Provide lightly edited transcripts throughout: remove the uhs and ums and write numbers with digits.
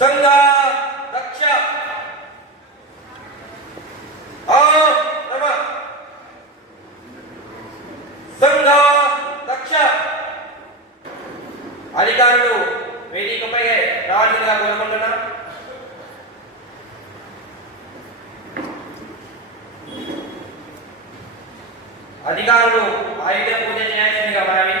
సంఘ దక్ష సంఘ దక్ష అధికారులు వేదికపై రావాల్సిందిగా కోరుకుంటున్నా. అధికారులు ఆయుధ పూజ చేయాల్సిందిగా మనవి.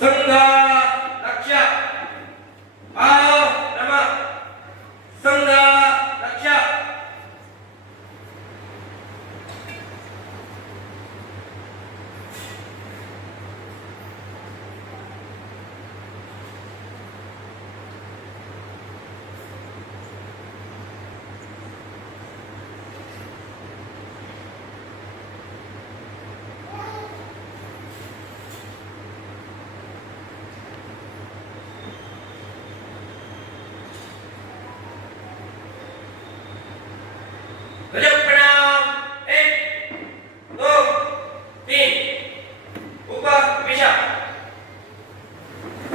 సంఘ రక్ష నమ సంఘ రక్ష प्रणाम 1 2 3 उपविशा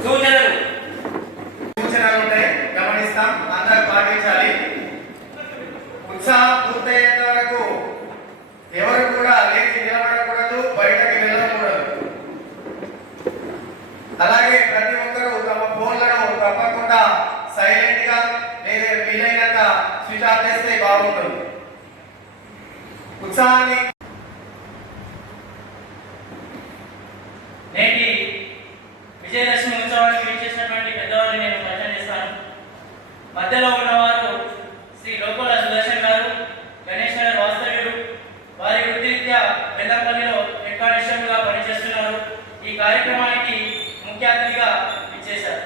సూచనలు ఉంటాయి గమనిస్తాం. అందరూ పాటించాలి. ఉత్సాహం పూర్తయ్యేంత వరకు ఎవరు కూడా లేచి నిలబడకూడదు, బయటకి వెళ్ళకూడదు. అలాగే ప్రతి ఒక్కరూ తమ ఫోన్లను తప్పకుండా సైలెంట్ గా లేదా వీలైనంత స్విచ్ ఆఫ్ చేస్తే బాగుంటుంది. ఉత్సాహాన్ని నేటి విజయదశమి ఉత్సవానికి విచ్చేసినటువంటి పెద్దవారిని నేను పరిచయం చేస్తాను. మధ్యలో ఉన్నవారు శ్రీ లోపల సుదర్శన్ గారు, గణేష్ నగర్ వాస్తవ్యుడు. వారి వృత్తిరీత్యా బెల్లంపల్లిలో ఎక్కానిస్టంగా పనిచేస్తున్నారు. ఈ కార్యక్రమానికి ముఖ్య అతిథిగా ఇచ్చేశారు.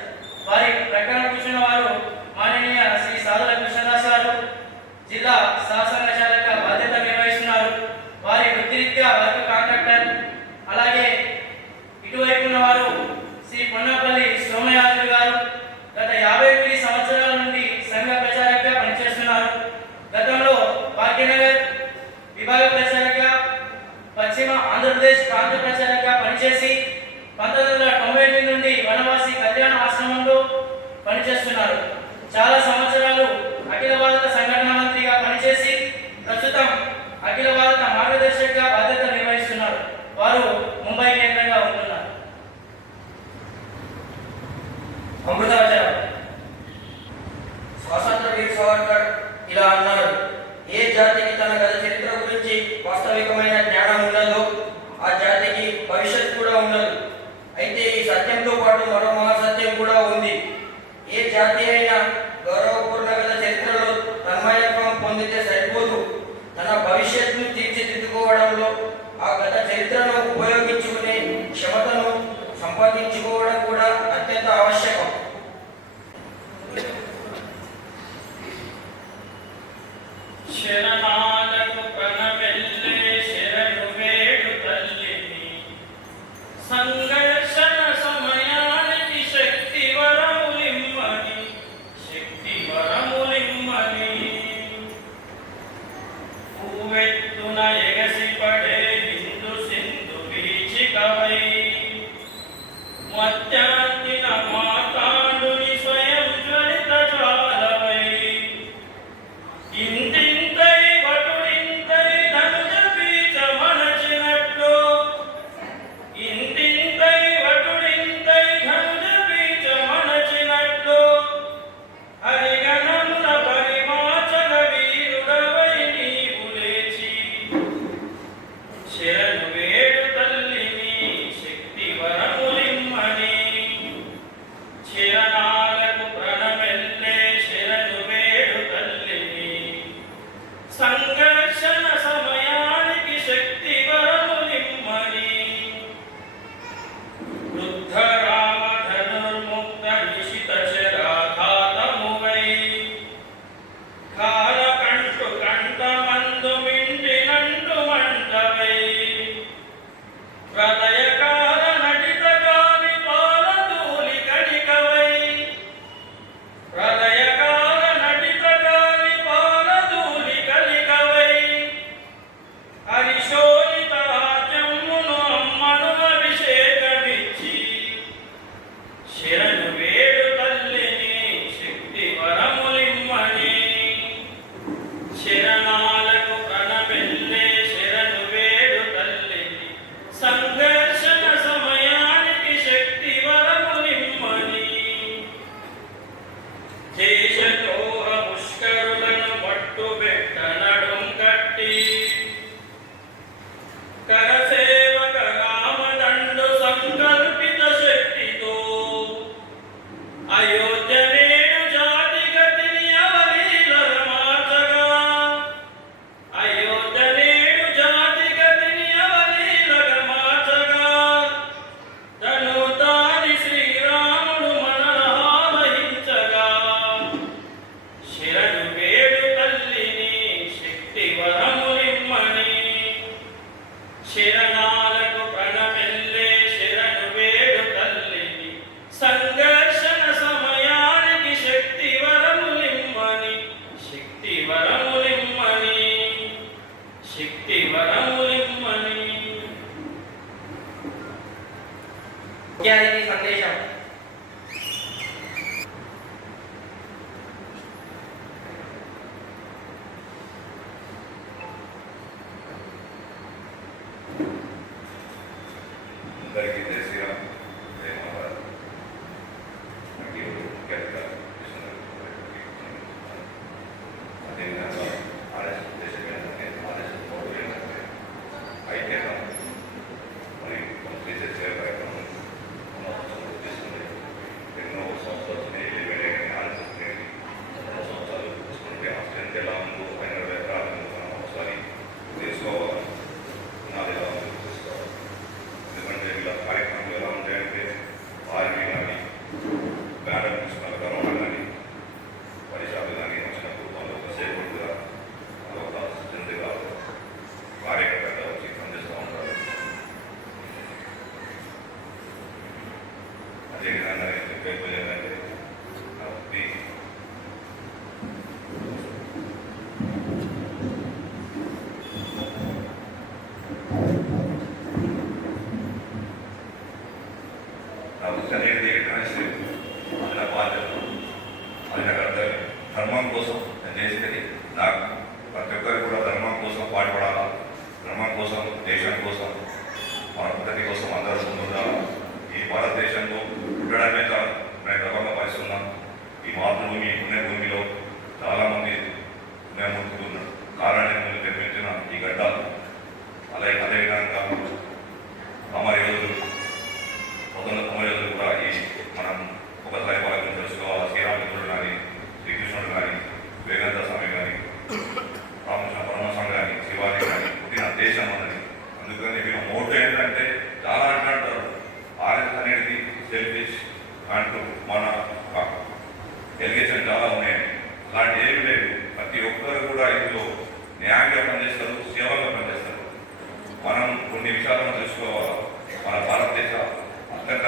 వారి ప్రక్కన కూర్చున్న వారు మాననీయ శ్రీ సాధుల కృష్ణదాస్ గారు, జిల్లా శాసన శాఖ బాధ్యత నిర్వహిస్తున్నారు. వారి వృత్తిరీత్యా వర్క్ కాంట్రాక్టర్. అలాగే ఇటువైపు ఉన్న వారు శ్రీ పొన్నపల్లి సోమయాజులు గారు, గత 51 సంవత్సరాల నుండి సంఘ తనదైన గౌరవపూర్ణగల చరిత్రలో తన్మయత్వం పొందితే సరిపోదు, తన భవిష్యత్తును తీర్చిదిద్దుకోవడంలో ఆ గత చరిత్రను ఉపయోగించుకునే క్షమతను సంపాదించుకోవడం కూడా అత్యంత ఆవశ్యకం. శరణాలకు ప్రణమెల్లే శరణు వేడు తల్లిని, సంఘర్షణ సమయానికి శక్తి వరములిమ్మని, శక్తి వరములిమ్మని. పూవెత్తున ఎగసి పడే బిందు సింధు వీచికవై, మధ్యాహ్న మాతాండుని స్వయం జ్వలిత జ్వాలవై, ఇంతింతై వటుడింతై ధనుజ బీజ మలచినట్లు, ఇంతింతై వటుడింతై ధనుజ బీజ మలచినట్లు, హరిగణముల పరిమాచల వీరుడవై నీవు లేచి, శరణు వేడు తల్లిని శక్తి వరములిమ్మని. శరణాలకు ప్రణమెల్లే శరణు వేడు తల్లిని, సంఘర్షణ సమయానికి శక్తి వరములిమ్మని. వృద్ధ రామ ధనుర్ముక్త నిశిత శరాఘాతమువై, కాలకంటు కంఠమందు మిండినంటు మంటవై, ప్రళయకాల నటిత గాలి పాలధూళి కణికవై, ప్రళయకాల నటిత గాలి పాలధూళి కణికవై, హరిశోణిత రాజ్యమును అమ్మను అభిషేకమిచ్చి, శరణు వేడు తల్లిని శక్తి వరములిమ్మని. శరణాలకు ప్రణమెల్లే శరణు వేడు తల్లిని, సంఘర్షణ సమయానికి శక్తి వరములిమ్మని. దేశద్రోహ ముష్కరులను మట్టుబెట్ట నడుం కట్టి, కరసేవక రామదండు సంకల్పిత శక్తితో, అయోధ్య నేడు జాతిగతిని అవలీలగా మార్చగా, అయోధ్య నేడు జాతిగతిని అవలీలగా మార్చగా, ధనుతాని శ్రీరాముడు మనలావహించగా, శరణు వేడు తల్లిని శక్తి వరములిమ్మని. శరణాలకు ప్రణమెల్లే శరణు వేడు తల్లిని, సంఘర్షణ సమయానికి శక్తి వరములిమ్మని, శక్తి వరములిమ్మని, శక్తి వరములిమ్మని. ముఖ్య అతిథి సందేశం. అందరికీ తెలిసిన ప్రేమవారు మరియు ముఖ్యంగా అదేవిధంగా ఆర్ఎస్ ఉద్దేశం ఏంటంటే ఆర్ఎస్ మోడల్ ఏంటంటే ఐక్యత మరియు చేసే సేవ కార్యక్రమం ఉద్దేశిస్తుంది. ఎన్నో సంవత్సరాలు ఏమైనా ఆర్ఎస్ ఎన్నో సంవత్సరాలు చూసుకుంటే ఆ స్ట్రెంత్ ఎలా ఉందో పైన మనం ఒకసారి తెలుసుకోవాలి, నాది ఎలా ఉందో తెలుసుకోవాలి. ఎందుకంటే ఇలా కార్యక్రమాలు ఎలా ఉంటాయంటే ఆర్మీ కానీ బ్యానర్ తీసుకున్న కరోనా కానీ పరిశాఖలు కానీ వచ్చినప్పుడు వాళ్ళు ఒక సేవకుడుగా ఒక స్ట్రెంత్గా కార్యకర్తగా వచ్చి పనిచేస్తూ ఉంటారు. అదేవిధంగా నేను చెప్పేది ఏంటంటే నా ఉత్తరేది ఏంటంటే అది నా బాధ్యత, అది నా కర్తవ్యం. ధర్మం కోసం నేను చేసేది నాకు ప్రతి ఒక్కరికి కూడా ధర్మం కోసం పాటుపడాలా, ధర్మం కోసం, దేశం కోసం, మన పద్ధతి కోసం అందరూ ముందుండాలా. ఈ భారతదేశంలో ఉండడమే మేము గర్వంగా పరిస్తున్నాం. ఈ మాతృభూమి పుణ్యభూమిలో చాలామంది పుణ్యమూర్తులు ఉన్నారు. కారణ్యములు నిర్మించిన ఈ గడ్డ అదేవిధంగా అమర యోధులు 1990 కూడా ఈ మనం ఒకసారి వాళ్ళ గురించి తెలుసుకోవాలి. శ్రీరామచంద్రుడు కానీ అలాంటి ఏమి లేదు. ప్రతి ఒక్కరు కూడా ఇందులో న్యాయంగా పనిచేస్తారు, సేవగా పనిచేస్తారు. మనం కొన్ని విషయాలను తెలుసుకోవాలి. మన భారతదేశ అత్యంత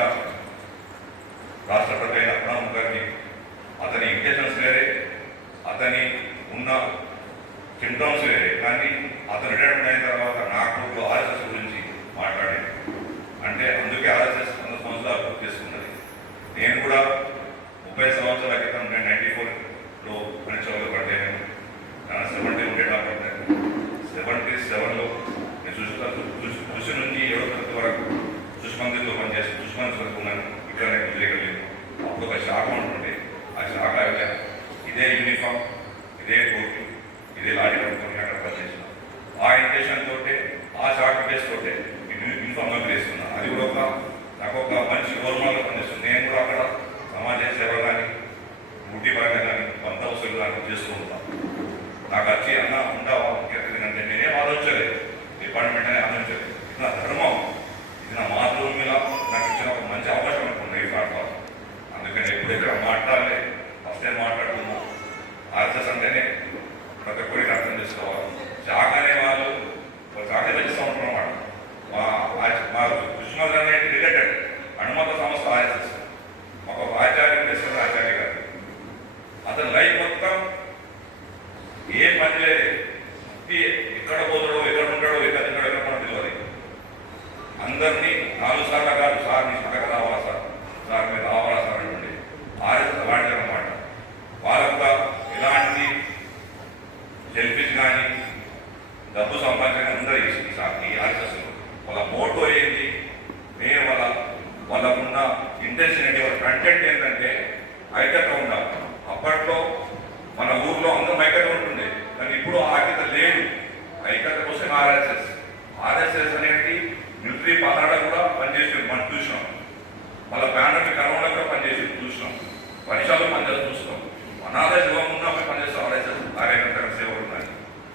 రాష్ట్రపతి అయిన ప్రణబ్ ముఖర్జీ, అతని ఇంటెన్షన్స్ వేరే, అతని ఉన్న సింటమ్స్ వేరే. కానీ అతను రిటైర్మెంట్ అయిన తర్వాత నాకు ఆర్ఎస్ఎస్ గురించి మాట్లాడాడు. అంటే అందుకే ఆర్ఎస్ఎస్ 100 సంవత్సరాలు పూర్తి చేసుకున్నది. నేను కూడా 30 సంవత్సరాల క్రితం 94లో పనిచేయలో పడ్డాను. నా 70 ఉండేట 77లో నేను కృషి నుంచి 7వ తరగతి వరకు సుష్మందిలో పనిచేసి సుష్మంది చదువుకున్నాను. ఇక్కడ నేను తెలియగలేదు. అప్పుడు ఒక శాఖ ఉంటుండే, ఆ శాఖ ఇదే యూనిఫామ్, ఇదే కోర్టు, ఇదే లారీ పట్టుకొని అక్కడ పనిచేసిన ఆ ఇంటెన్షన్ తోటే, ఆ శాఖ బేస్ తోటే యూనిఫామ్గా వేసుకున్నాను. అది కూడా నాకు ఒక మంచి రోల్ మోడల్ పనిచేస్తుంది. నేను కూడా అక్కడ సమాజ సేవ కానీ, డ్యూటీ పరంగా కానీ, కొంత వసూలు కానీ చేస్తూ ఉంటాను. నాకు వచ్చి అన్న ఉండవా అంటే నేనేం ఆలోచించలేదు, డిపార్ట్మెంట్ అనే ఆలోచించలేదు. ఇది నా ధర్మం, ఇది నా మాతృభూమిలో నాకు ఇచ్చిన ఒక మంచి అవకాశం అనుకున్నాను ఈ ప్లాట్ఫామ్. అందుకని ఎప్పుడెక్కడ మాట్లాడలే, ఫస్ట్ టైం మాట్లాడుతున్నాం. ఆర్ఎస్ఎస్ అంటేనే ప్రతి ఒక్కరికి అర్థం చేసుకోవాలి. శాఖ అనే వాళ్ళు శాఖ పెంచుతూ ఉంటారు అన్నమాట. మా కృష్ణమోహన్ అనేది రిలేటెడ్ హనుమంత సంస్థ ఆర్ఎస్ఎస్. మాకు ఒక ఆచార్యుడు దశరథ ఆచార్య గారు, అతని లైఫ్ మొత్తం ఏం పని లేదు. ఎక్కడ పోతాడో, ఎక్కడ ఉంటాడో, ఎక్కడ కూడా తెలియదు. అందరినీ 4 సార్లు కాదు, సార్ మీ శాఖకు రావాలా సార్, సార్ మీరు రావాలా సార్ అంటుండే. ఆర్ఎస్ఎస్ అలాంటిది అన్నమాట. వాళ్ళకు ఎలాంటి సెల్ఫిష్ కానీ డబ్బు సంపాదించడానికి అందరూ ఈ ఆర్ఎస్ఎస్ వాళ్ళ మోటో ఏంటి, నేను వాళ్ళకున్న ఇంటెన్షన్ ఏంటి, వాళ్ళ కంటెంట్ ఏంటంటే ఐక్యత ఉండాలి. అప్పట్లో మన ఊర్లో అందరం ఐక్యత ఉంటుండే, కానీ ఇప్పుడు ఐక్యత లేదు. ఐక్యత కోసం ఆర్ఎస్ఎస్ అనేది మిలిటరీ పహాడ కూడా పనిచేసి మనం చూసినాం. వాళ్ళ పాండమిక్ కరోనా కూడా పనిచేసి చూసినాం. వర్షాలు పనిచేసి చూస్తున్నాం. అనాథ శివం ఉన్నప్పుడు పనిచేస్తాం ఆర్ఎస్ఎస్ కార్యకర్తల సేవలు ఉన్నాయి.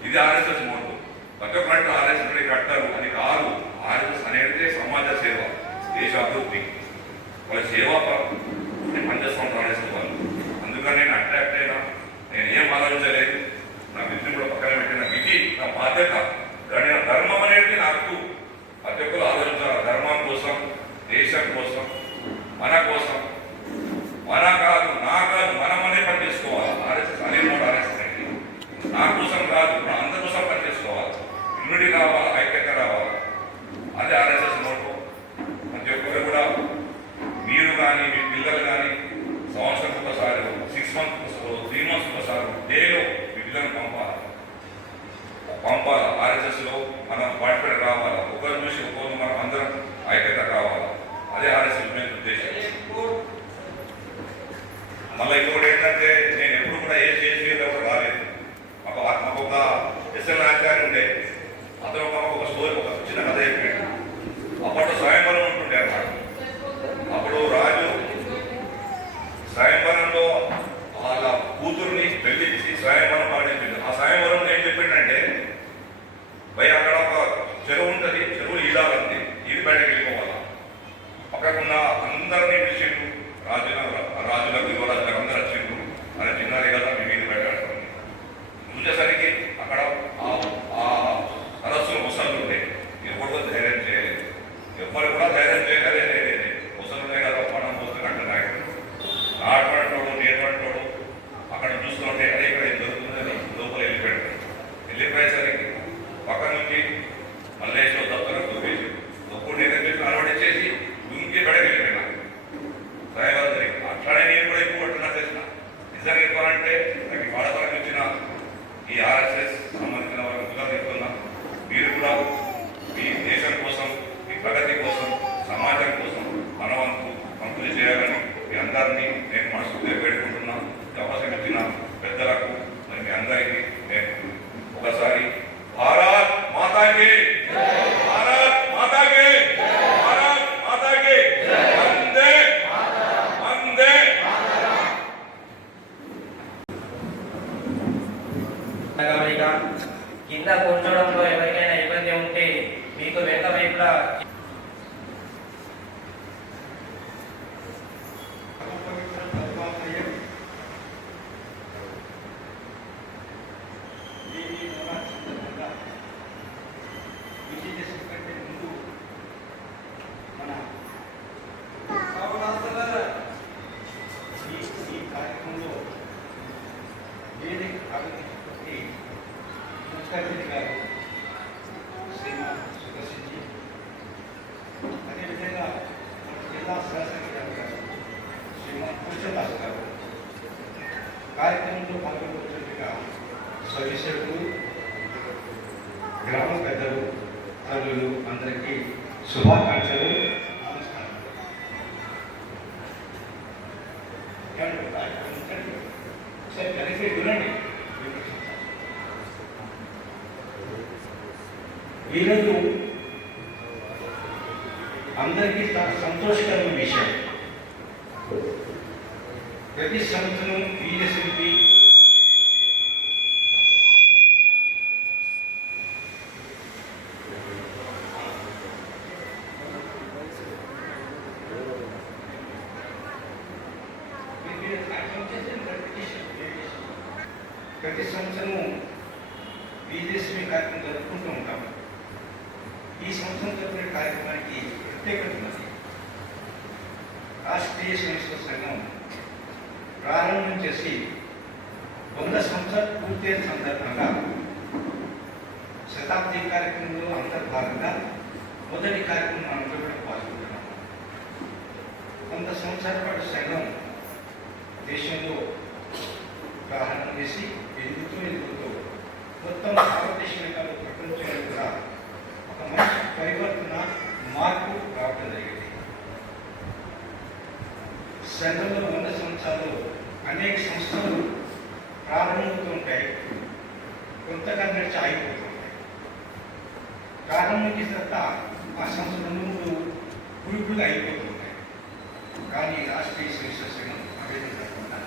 ఇది ఆర్ఎస్ఎస్ మోటో. ప్రతి ఒక్కరికి ఆర్ఎస్ఎస్ కట్టారు అని కాదు. ఆర్ఎస్ఎస్ అనేది సమాజ సేవ, దేశాభివృద్ధి, వాళ్ళ సేవ పనిచేస్తూ ఉంటారు ఆర్ఎస్ఎస్ వాళ్ళు. అందుకని నేను అట్రాక్ట్ అయినా, నేను ఏం ఆలోచించలేదు. నా విధిని కూడా పక్కన పెట్టిన విధి నా బాధ్యత. కానీ నా ధర్మం అనేది నాకు ప్రతి ఒక్కరు ఆలోచించాలి. ధర్మం కోసం, దేశం కోసం, మన కోసం, మన కాదు, నా కాదు, మనం అనే పని చేసుకోవాలి. ఆర్ఎస్ఎస్ అనే మూడు ఆర్ఎస్ఎస్ అనేది నా కోసం కాదు, మన అందరి కోసం పని చేసుకోవాలి. యూనిటీ రావాలి, ఐక్యత రావాలి. అదే ఆర్ఎస్ఎస్ మోటో. ప్రతి ఒక్కరు కూడా మీరు కానీ, మీ పిల్లలు కానీ సంవత్సరం ఒకసారి, 6 మంత్స్, 3 మంత్స్ ఒకసారి డేలో మీ పిల్లలను పంపాలి. ఆర్ఎస్ఎస్లో మనం పార్టిసిపేట్ రావాలి. ఒకరు చూసి ఒకరు మనం అందరం ఐక్యత కావాలి. అదే ఆర్ఎస్ఎస్ మెయిన్ ఉద్దేశం. మళ్ళీ ఇంకొకటి ఏంటంటే, నేను ఎప్పుడు కూడా ఏ స్టేజ్ మీద కూడా రాలేదు. మాకు ఒక ఎస్ఎల్ ఆచార్య ఉండే, అతను ఒక స్టోరీ, ఒక చిన్న కథ చెప్పాడు. అప్పట్లో స్వయంవరం ఉంటుండే అన్నమాట. అప్పుడు రాజు స్వయంవరంలో వాళ్ళ కూతుర్ని పెళ్లించి స్వయంవరం పాటించింది. ఆ స్వయంవరంలో ఏం చెప్పిండంటే, భయ అక్కడ ఒక చెరువు ఉంటుంది, చెరువు ఈదాలంతే, ఇది బయటకు వెళ్ళిపోవాలి. పక్కకున్న అందరినీ పిలిచిండు. రాజులకు యువరాజులకు అందరూ వచ్చిండ్రు. అని చిన్నది కదా మీ మీద పెట్టాడు. చూసేసరికి అక్కడ ఆ సరస్సులు ముసలు ఉన్నాయి. ఎవరు ధైర్యం చేయలేదు, ఎవరు కూడా ధైర్యం చేయలేదు. ముసలునే కదా పణం పోతుంది అంటున్నాడు. నాటోడు నేర్పడోడు అక్కడ చూస్తుంటే అదే ఇక్కడ ఏం దొరుకుతుందని లోపల వెళ్ళిపోయేసరికి పక్క నుంచి మల్లేశ్వర దత్తను దొరికేసి దొప్పుడు నేర్పించి అలవాటు దుంకి బయటకు వెళ్ళిపోయినా డ్రైవర్ జరిగింది. అట్లానే నేను కూడా ఎక్కువ పట్టున్నా చేసిన. నిజంగా చెప్పాలంటే నాకు పాడపరకు వచ్చిన ఈ ఆర్ఎస్ఎస్ సంబంధించిన వారికి కూడా చెప్తున్నా, మీరు కూడా మీ దేశం కోసం, మీ ప్రగతి కోసం, సమాజం కోసం కృషి చేయాలని మీ అందరినీ నేను మనస్ఫూర్తిగా వేడుకుంటున్నా. అవకాశం ఇచ్చిన పెద్దలకు మరి మీ అందరికీ నేను ఒకసారి భారత్ మాతాకి, భారత్ మాతాకి, భారత్ మాతాకి, వందే వందే. గమనిక, కింద కూర్చోవడంలో ఎవరికైనా ఇబ్బంది ఉంటే మీకు వెనక వైపులా ప్రాతినిధ్యం ముఖ్యమంత్రి గారు శ్రీమాన్ సుదర్శన్జీ, అదేవిధంగా మన జిల్లా సహసంఘాలు గారు శ్రీమాన్ కృష్ణదాస్ గారు కార్యక్రమంలో పాల్గొనవలసిందిగా సవిసేవకులు, గ్రామ పెద్దలు, తల్లులు అందరికీ శుభాకాంక్షలు, నమస్కారం. ఒకసారి కలిసి వినండి. ఈరోజు అందరికీ సంతోషకరమైన విషయం. ప్రతి సంవత్సరం విజయశిల్పి ప్రతి సంవత్సరం విజయశ్రీ కార్యక్రమం జరుపుకుంటూ ఉంటాం. ఈ సంవత్సరం జరిపిన కార్యక్రమానికి ప్రత్యేకత ఉన్నది. రాష్ట్రీయ సంస్థ సంఘం ప్రారంభం చేసి 100 సంవత్సరాలు పూర్తయిన సందర్భంగా శతాబ్ది కార్యక్రమంలో అంతర్భాగంగా మొదటి కార్యక్రమం అందరూ కూడా పాల్గొంటున్నాం. 100 సంవత్సరాల పాటు సంఘం దేశంలో ప్రారంభం చేసి ఎదుగుతూ మొత్తం భారతదేశంలో కాదు ప్రపంచంలో కూడా ఒక మంచి పరివర్తన, మార్పు రావడం జరిగింది. సంఘంలో 100 సంవత్సరాలు అనేక సంస్థలు ప్రారంభమవుతూ ఉంటాయి, కొంతగా నడిచి ఆగిపోతూ ఉంటాయి. ప్రారంభం చేసిన తర్వాత ఆ సంస్థలు గురుకులుగా అయిపోతూ ఉంటాయి. కానీ రాష్ట్రీయ సంస్థ సంఘం అవేదన కాకుండా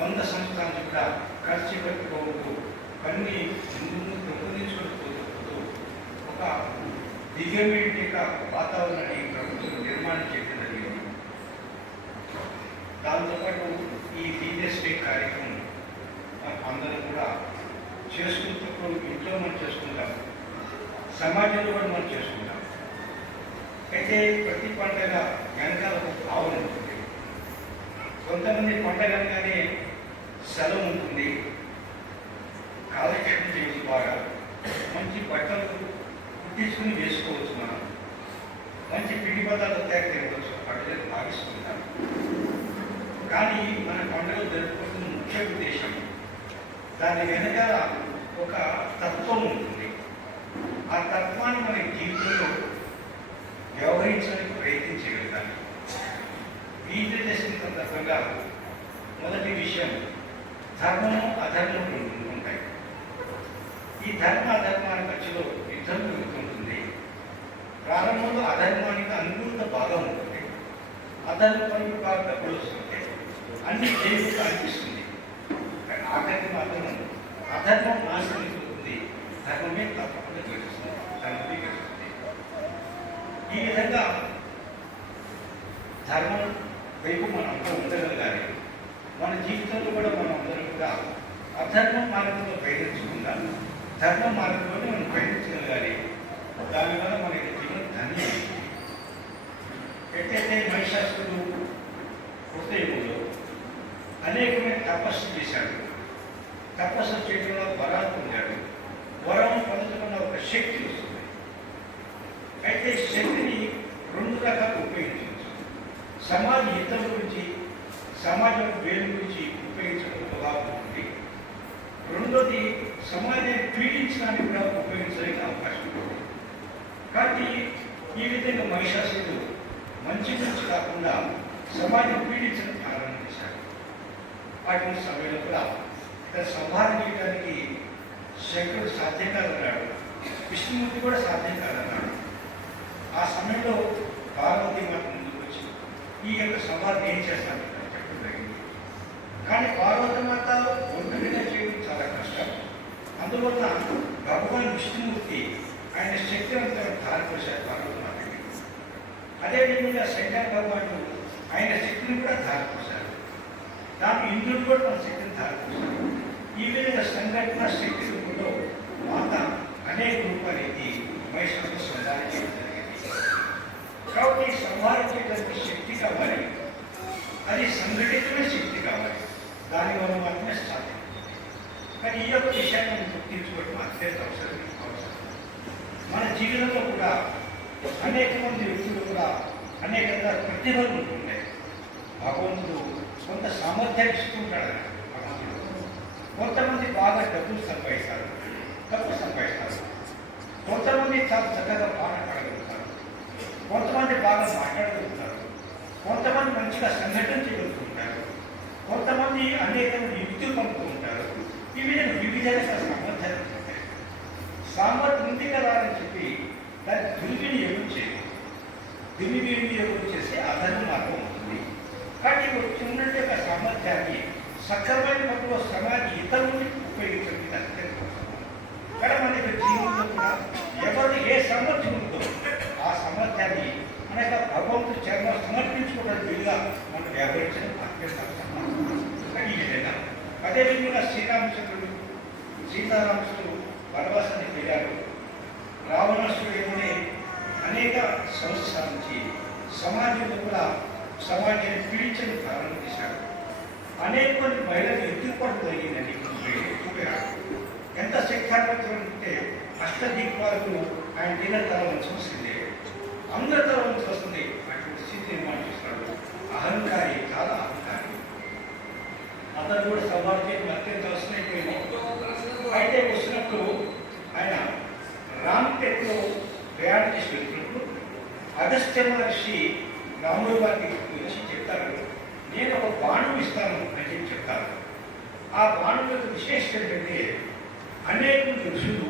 100 సంవత్సరాలు కూడా ఖర్చు పెట్టుకోవద్దు, అన్ని ముందు పెంపొందించుకుంటూ ఒక దిగమిడిక వాతావరణాన్ని ప్రభుత్వం నిర్మాణం చేయడం జరిగింది. దాంతోపాటు ఈ విదేశీ కార్యక్రమం అందరూ కూడా చేసుకుంటూ ఇంట్లో మనం చేసుకుంటాం, సమాజంలో కూడా మనం చేసుకుంటాం. అయితే ప్రతి పండుగ వెనకాల ఒక భావన ఉంటుంది. కొంతమంది పండుగ అనగానే సెలవు ఉంటుంది, కాలక్షేపం చేయవచ్చు, బాగా మంచి బట్టలు కుట్టించుకుని వేసుకోవచ్చు, మనం మంచి పిండి పదార్థాలు తయారు చేయవచ్చు, పండుగలు భావిస్తుంటాం. కానీ మన పండుగలు జరుపుకుంటున్న ముఖ్య ఉద్దేశం, దాని వెనకాల ఒక తత్వం ఉంటుంది. ఆ తత్వాన్ని మన జీవితంలో వ్యవహరించడానికి ప్రయత్నించగలుగుతాను. విజయదశమి సందర్భంగా మొదటి విషయం, ధర్మము అధర్మం ఉంటాయి. ఈ ధర్మ అధర్మాల మధ్యలో యుద్ధం జరుగుతుంటుంది. ప్రారంభంలో అధర్మానికి అనుకూలత బాగా ఉంటుంది, అధర్మానికి బాగా డబ్బులు వస్తుంటాయి, అన్ని దేవుడిగా అనిపిస్తుంది. కానీ ఆఖరికి మాత్రం అధర్మం నాశనం అయిపోతుంది, ధర్మమే తప్పకుండా గెలుస్తుంది, ధర్మమే గెలుస్తుంది. ఈ విధంగా ధర్మం వైపు మనం అంతా ఉండగలగాలి. మన జీవితంలో కూడా మనం అందరం కూడా అధర్మ మార్గంలో ప్రయత్నించకుండా ధర్మ మార్గంలోనే మనం ప్రయత్నించగలగాలి. దానివల్ల మనకి జీవనం ధన్యం. ఎట్లయితే మహిషాసురుడు హృదయంలో అనేకమైన తపస్సు చేశాడు, తపస్సు చేయడంలో వరాలు పొందాడు, వరం పొందడం ఒక శక్తి వస్తుంది. అయితే శక్తిని 2 రకాలు ఉపయోగించవచ్చు. సమాజ హితం గురించి, సమాజం వేలు గురించి ఉపయోగించడం బాగుంటుంది. రెండోది సమాజాన్ని పీడించడానికి కూడా ఉపయోగించడానికి అవకాశం ఉంటుంది. కాబట్టి ఈ విధంగా మహిషాసురుడు మంచి గురించి కాకుండా సమాజం పీడించడం ప్రారంభం చేశాడు. అటువంటి సమయంలో కూడా సంహారం చేయడానికి శంకరుడు సాధ్యం కాదన్నాడు, విష్ణుమూర్తి కూడా సాధ్యం కాదన్నాడు. ఆ సమయంలో పార్వతీ మాత ముందుకు వచ్చి ఈ యొక్క సంహారం ఏం చేస్తాను చెప్పడం జరిగింది. కానీ పార్వతీ మాత ఒంటరిగా చేయడం చాలా కష్టం. అందువల్ల భగవాన్ విష్ణుమూర్తి ఆయన శక్తి అంతా ధారపోశారు పార్వతీ మాతకి. అదేవిధంగా శంకర భగవానుడు ఆయన శక్తిని కూడా ధారపోశారు. దాని ఇంద్రుడు కూడా మన శక్తిని ధారపోశారు. ఈ విధంగా సంఘటన శక్తి రూపంలో మాత అనేక రూపాలు ఎత్తి మహిషాసురుడిని సంహారం చేయడం జరిగింది. కాబట్టి సంహారం చేయడానికి శక్తి కావాలి, అది సంఘటితమైన శక్తి కావాలి, దానివల్ల మాత్రమే సాధ్యం. కానీ ఈ యొక్క విషయాన్ని మనం గుర్తించుకోవడం అత్యంత అవసరం. మన జీవితంలో కూడా అనేక మంది వ్యక్తులు కూడా అనేకంగా ప్రతిభలు ఉంటుంటాయి. భగవంతుడు కొంత సామర్థ్యాన్ని ఇస్తుంటాడు. భగవంతుడు కొంతమంది బాగా డబ్బులు సంపాదిస్తారు, డబ్బు సంపాదిస్తారు. కొంతమంది చాలా చక్కగా పాట పాడగలుగుతారు, కొంతమంది బాగా మాట్లాడగలుగుతారు, కొంతమంది మంచిగా సంఘటన చేయగలుగుతుంటారు, కొంతమంది అనేక యుక్తులు పంపుతూ ఉంటారు. ఈ విధంగా వివిధ సామర్థ్యాలు ఉంటాయి. సామర్థ్యం ఉంది కదా అని చెప్పి దాన్ని దుర్వినియోగం చేయదు. దుర్వినియోగం చేసి అధర్మ మార్గం ఉంటుంది. కానీ ఉన్నట్టు యొక్క సామర్థ్యాన్ని సక్రమైన పద్ధతిలో సమాజ ఇతరులని ఉపయోగించడం అత్యంత అవసరం. కానీ మన యొక్క జీవితంలో కూడా ఎవరికి ఏ సామర్థ్యం ఉందో ఆ సామర్థ్యాన్ని అనేక భగవంతుడు చర్మ సమర్పించుకోవడానికి వీలుగా మనం వ్యవహరించడం అత్యంత అవసరం. ఈ విధంగా అదేవిధంగా సీతారామచంద్రుడు వనవాసానికి వెళ్ళారు. రావణాసుడు ఏమనే అనేక సంవత్సరాల నుంచి సమాజంలో కూడా సమాజాన్ని పీడించడం ప్రారంభం చేశాడు. అనేక మంది మహిళలు ఎత్తుపడి జరిగిందని చూపారు. ఎంత శక్తివంతులు ఉంటే అష్టదిక్పాలకు ఆయన దీని తల వంచవలసిందే, అందరి తల వంచవలసిందే అటువంటి స్థితి నిర్మాణం చేస్తున్నాడు. అహంకారి, చాలా అహంకారి. అతను కూడా సమాజం అత్యంత అవసరమైపోయింది. అయితే వస్తున్నప్పుడు ఆయన రామ్టెక్లో ప్రయాణం చేసి వెళ్తున్నప్పుడు అగస్త్య మహర్షి రాముడు వారికి వచ్చి చెప్తారు, నేను ఒక బాణం ఇస్తాను అని చెప్పి చెప్తారు. ఆ బాణం యొక్క విశేషం ఏంటంటే అనేక ఋషులు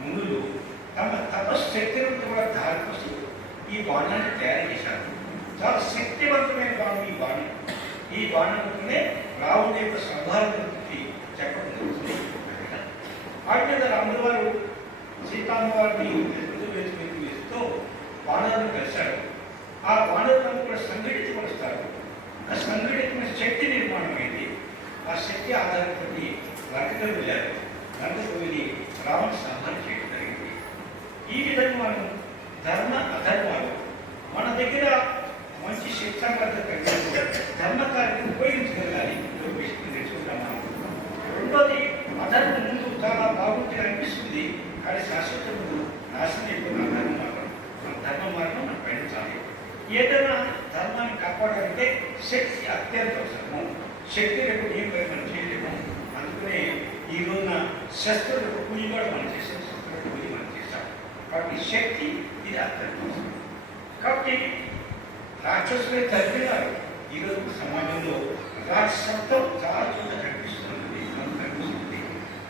మునులు తమ తపశక్తిని కూడా ధారపోసి ఈ బాణాన్ని తయారు చేశారు. చాలా శక్తివంతమైన బాణం ఈ బాణం. ఈ బాణంతోనే రాముడి యొక్క సంహారం గురించి చెప్పడం జరుగుతుంది. ఆ విధంగా రాముడు వారు సీతామ్మవారిని వేస్తూ బాణాలను కలిశాడు. ఆ బాణాలను కూడా సంఘటితపరుస్తారు. ఆ సంఘటితమైన శక్తి నిర్మాణమైంది. ఆ శక్తి ఆధారపడి లంకకు వెళ్ళారు. లంకకు వెళ్ళి రాముని సంహారం చేయడం జరిగింది. ఈ విధంగా మనం ధర్మ అధర్మాలు మన దగ్గర మంచి శిక్షాబద్ధత కలిగి ధర్మ కార్యక్రమం ఉపయోగించగలగాలి. నేర్చుకుంటాం మనం. రెండోది అధర్మం ముందు చాలా బాగుంటుంది అనిపిస్తుంది, కానీ శాశ్వత ముందు నాశనం అయిపోయిన ధర్మ మార్గం మనం పయనించాలి. ఏదైనా ధర్మాన్ని కాపాడాలంటే శక్తి అత్యంత అవసరము. శక్తి రేపు ఏం మనం చేయలేము. అందుకనే ఈ రోజున శస్త్రులకు పూజ కూడా మనం చేసాం, శస్త్రులకు పూజ మనం చేస్తాం. కాబట్టి శక్తి ఇది అత్యంత అవసరం. కాబట్టి రాక్షసులే తగ్గినారు. ఈరోజు సమాజంలో రాక్షసత్వం చాలా చోట కనిపిస్తుంది.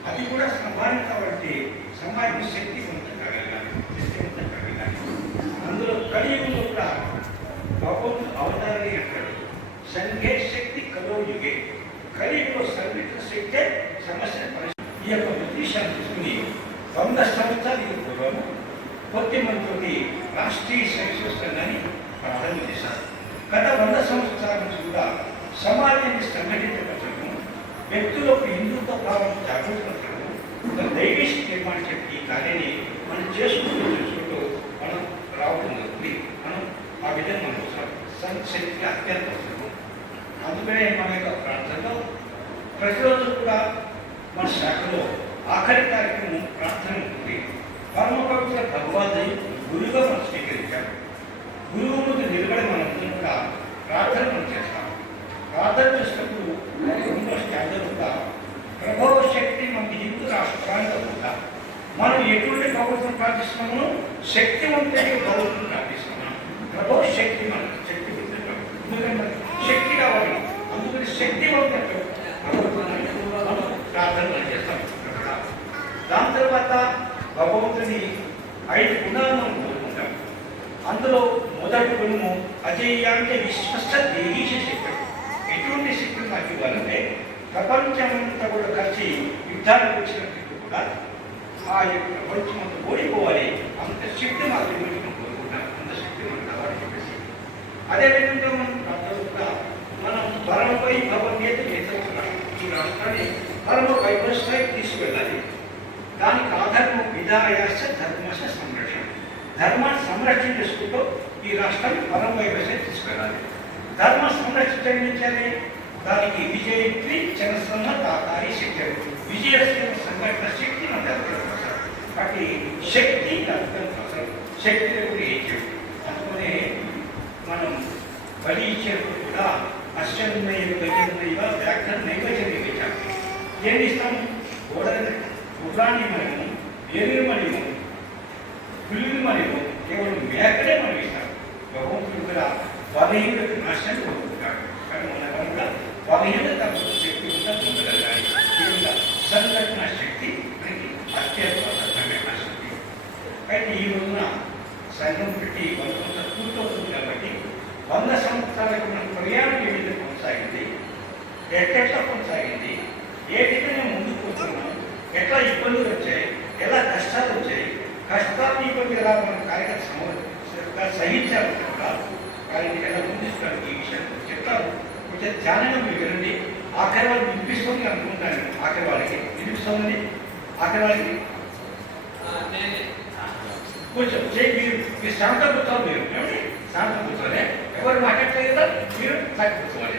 అది కూడా సమాజం కాబట్టి సమాజం శక్తివంతం కలగాలి, శక్తివంతం కలగాలి. అందులో కలియుగంలో కూడా భగవంతుడు అవతారని అంటాడు. సంఘే శక్తి కలో యుగే. కలియుగంలో సంఘటిత శక్తే సమస్యను పరిష్కరించాలి. ఈ యొక్క ఉద్దేశాన్ని తీసుకుని 100 సంవత్సరాల పూర్వం కొద్ది మందితోటి రాష్ట్రీయ శైక్షిక సంఘాన్ని ప్రారంభం చేశారు. గత 100 సంవత్సరాల నుంచి కూడా సమాజాన్ని సంఘటితపరచడం, వ్యక్తులకు హిందుత్వ భావం జాగృతపరచడం, దైవేశ నిర్మాణం చెప్పి ఈ కార్యాన్ని మనం చేసుకుంటూ మనం రావడం జరుగుతుంది. మనం ఆ విధంగా మనం శక్తి అత్యంత అవసరం. అందుకనే మన యొక్క ప్రార్థనలో ప్రతిరోజు కూడా మన శాఖలో ఆఖరి కార్యక్రమం ప్రార్థన ఉంటుంది. పరమ పవిత్ర భగవద్గీత గురువుగా మనం స్వీకరించాం. గురువు ముందు నిలబడి మనం కూడా ప్రార్థన మనం చేస్తాం. ప్రార్థన చేసినప్పుడు రెండో స్టాండర్డ్ కూడా ప్రభావ శక్తి మన హిందూ రాష్ట్రానికి ఉందా. మనం ఎటువంటి భగవంతుని ప్రార్థిస్తున్నామో శక్తివంతుడి భగవంతుని ప్రార్థిస్తున్నాం. ప్రభావ శక్తి మన శక్తి శక్తి కావాలి. అందుకని శక్తివంతుడు ప్రార్థన చేస్తాం. దాని తర్వాత భగవంతుని 5 గుణాలను మనం కోరుకుంటాం. అందులో మొదటి గుణము అజేయ అంటే విశ్వస్త దేహీశ శక్తి. ఎటువంటి శక్తిని నాకు ఇవ్వాలంటే ప్రపంచమంతా కూడా కలిసి యుద్ధానికి వచ్చినట్టు కూడా ఆ యొక్క ప్రపంచం అంతా ఓడిపోవాలి. అంత శక్తి మాకు ఇవ్వడం కోరుకుంటాం. అంత శక్తి మనకు కావాలి చెప్పేసి అదేవిధంగా మనం పరమపై భగవద్గీత చేస్తున్నాం. ఈ రాష్ట్రాన్ని పరమ వైభవస్థాయికి తీసుకువెళ్ళాలి. దానికి ఆధారం విధాయాస ధర్మశ సంరక్షణ. ధర్మాన్ని సంరక్షణ చేసుకుంటూ ఈ రాష్ట్రాన్ని పరమ వైభవస్థాయి తీసుకెళ్ళాలి. ధర్మ సంరక్షించాలి. దానికి విజయత్రి జనసన్న దాతారి శక్తి. విజయ శక్తిని కూడా ఇచ్చాడు. అందుకనే మనం బలి ఇచ్చేప్పుడు కూడా అశ్వన్నయ్య గజన్నయ్య వ్యాఖ్యానం నైవేద్యం ఇచ్చాము. ఏమి ఇస్తాం? గుర్రాన్ని మనము, ఏనుగు మనము, పులిని మనము, కేవలం మేకనే మనం ఇస్తాం. భగవంతుడు కూడా బలహీనతకు నాశనం కోరుకుంటాడు. కానీ మన వల్ల బలహీనత శక్తి కూడా పొందగలగాలి. దీనివల్ల సంఘటన శక్తి మనకి అత్యద్భుతమైన శక్తి. అయితే ఈ రోజున సంఘం పెట్టి 100 సంవత్సరాలు పూర్తవుతుంది కాబట్టి 100 సంవత్సరాలకు మన ప్రయాణం ఏ విధంగా కొనసాగింది, ఎట్లా కొనసాగింది, ఏ విధంగా ముందుకు పోతున్నాం, ఎట్లా ఇబ్బందులు వచ్చాయి, ఎలా కష్టాలు వచ్చాయి, కష్టాలు ఇబ్బంది ఎలా మన కార్యక్రమం సహించాలి కూడా కానీ ఎలా ముందుస్తాడు ఈ విషయం చెప్తారు. కొంచెం ధ్యానంగా మీరు వినండి. ఆఖరి వాళ్ళకి వినిపిస్తుంది అనుకుంటాను. ఆఖరి వాళ్ళకి వినిపిస్తుంది. ఆఖరి వాళ్ళకి కొంచెం మీరు శాంత కూర్చోవాలి. మీరు ఏమండి శాంత కూర్చోవాలి. ఎవరు మాట్లాడలేదు కదా, మీరు శాంత కూర్చోవాలి.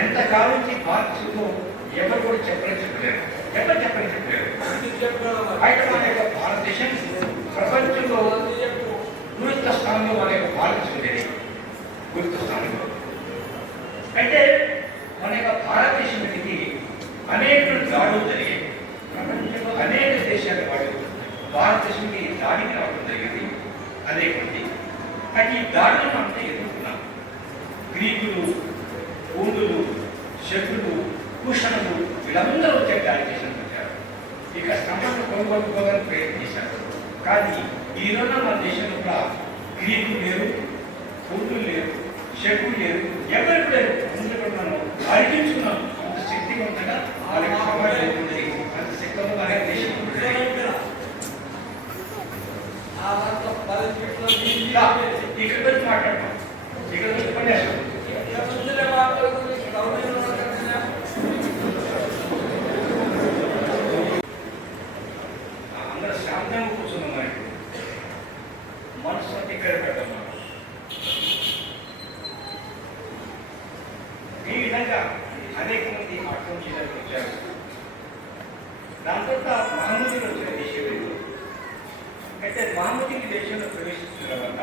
ఎంతకాలం నుంచి భారతదేశంలో ఎవరు కూడా చెప్పలేరు. అయితే మన యొక్క భారతదేశం ప్రపంచంలో గురుత్వ స్థానంలో మన యొక్క భారతదేశం ఉండేది. గురుత్వ స్థానంలో అయితే మన యొక్క భారతదేశం అనేది అనేక దాడులు జరిగాయి. ప్రపంచంలో అనేక దేశాల వాడు భారతదేశానికి దాడికి రావడం జరిగింది. అనేకమంది అయితే ఈ దాడులను అంతా ఎదుర్కొన్నాం. గ్రీకులు, పూండులు, శకులు, కుషణులు వీళ్ళందరూ వచ్చే దాడి చేసిన వచ్చారు. ఇక సంపద కొనుగోలుకోవాలని ప్రయత్నం చేశారు. కానీ ఈరోజు మన దేశంలో కూడా గ్రీకులు లేరు, పూండులు లేరు, శకులు లేరు, ఎవరు లేరు. అందరూ మనం అర్జించుకున్నాం. అంత శక్తివంతంగా వాళ్ళకి సమాజం ఉంది. అంత శక్తివంతంగా దేశం ఇక్కడ వచ్చి మాట్లాడతాం. ఇక్కడ వచ్చి పనిచేస్తాం. అందరూ శాంతంగా కూర్చున్నాం. మనకి మనసు ఇక్కడ పెట్టాం. ఈ విధంగా అనేక మంది ఆక్రమించడానికి వచ్చారు. దాంతో మహమ్మదీలు వచ్చిన దేశం. అయితే మహమ్మదీని దేశంలో ప్రవేశించిన తర్వాత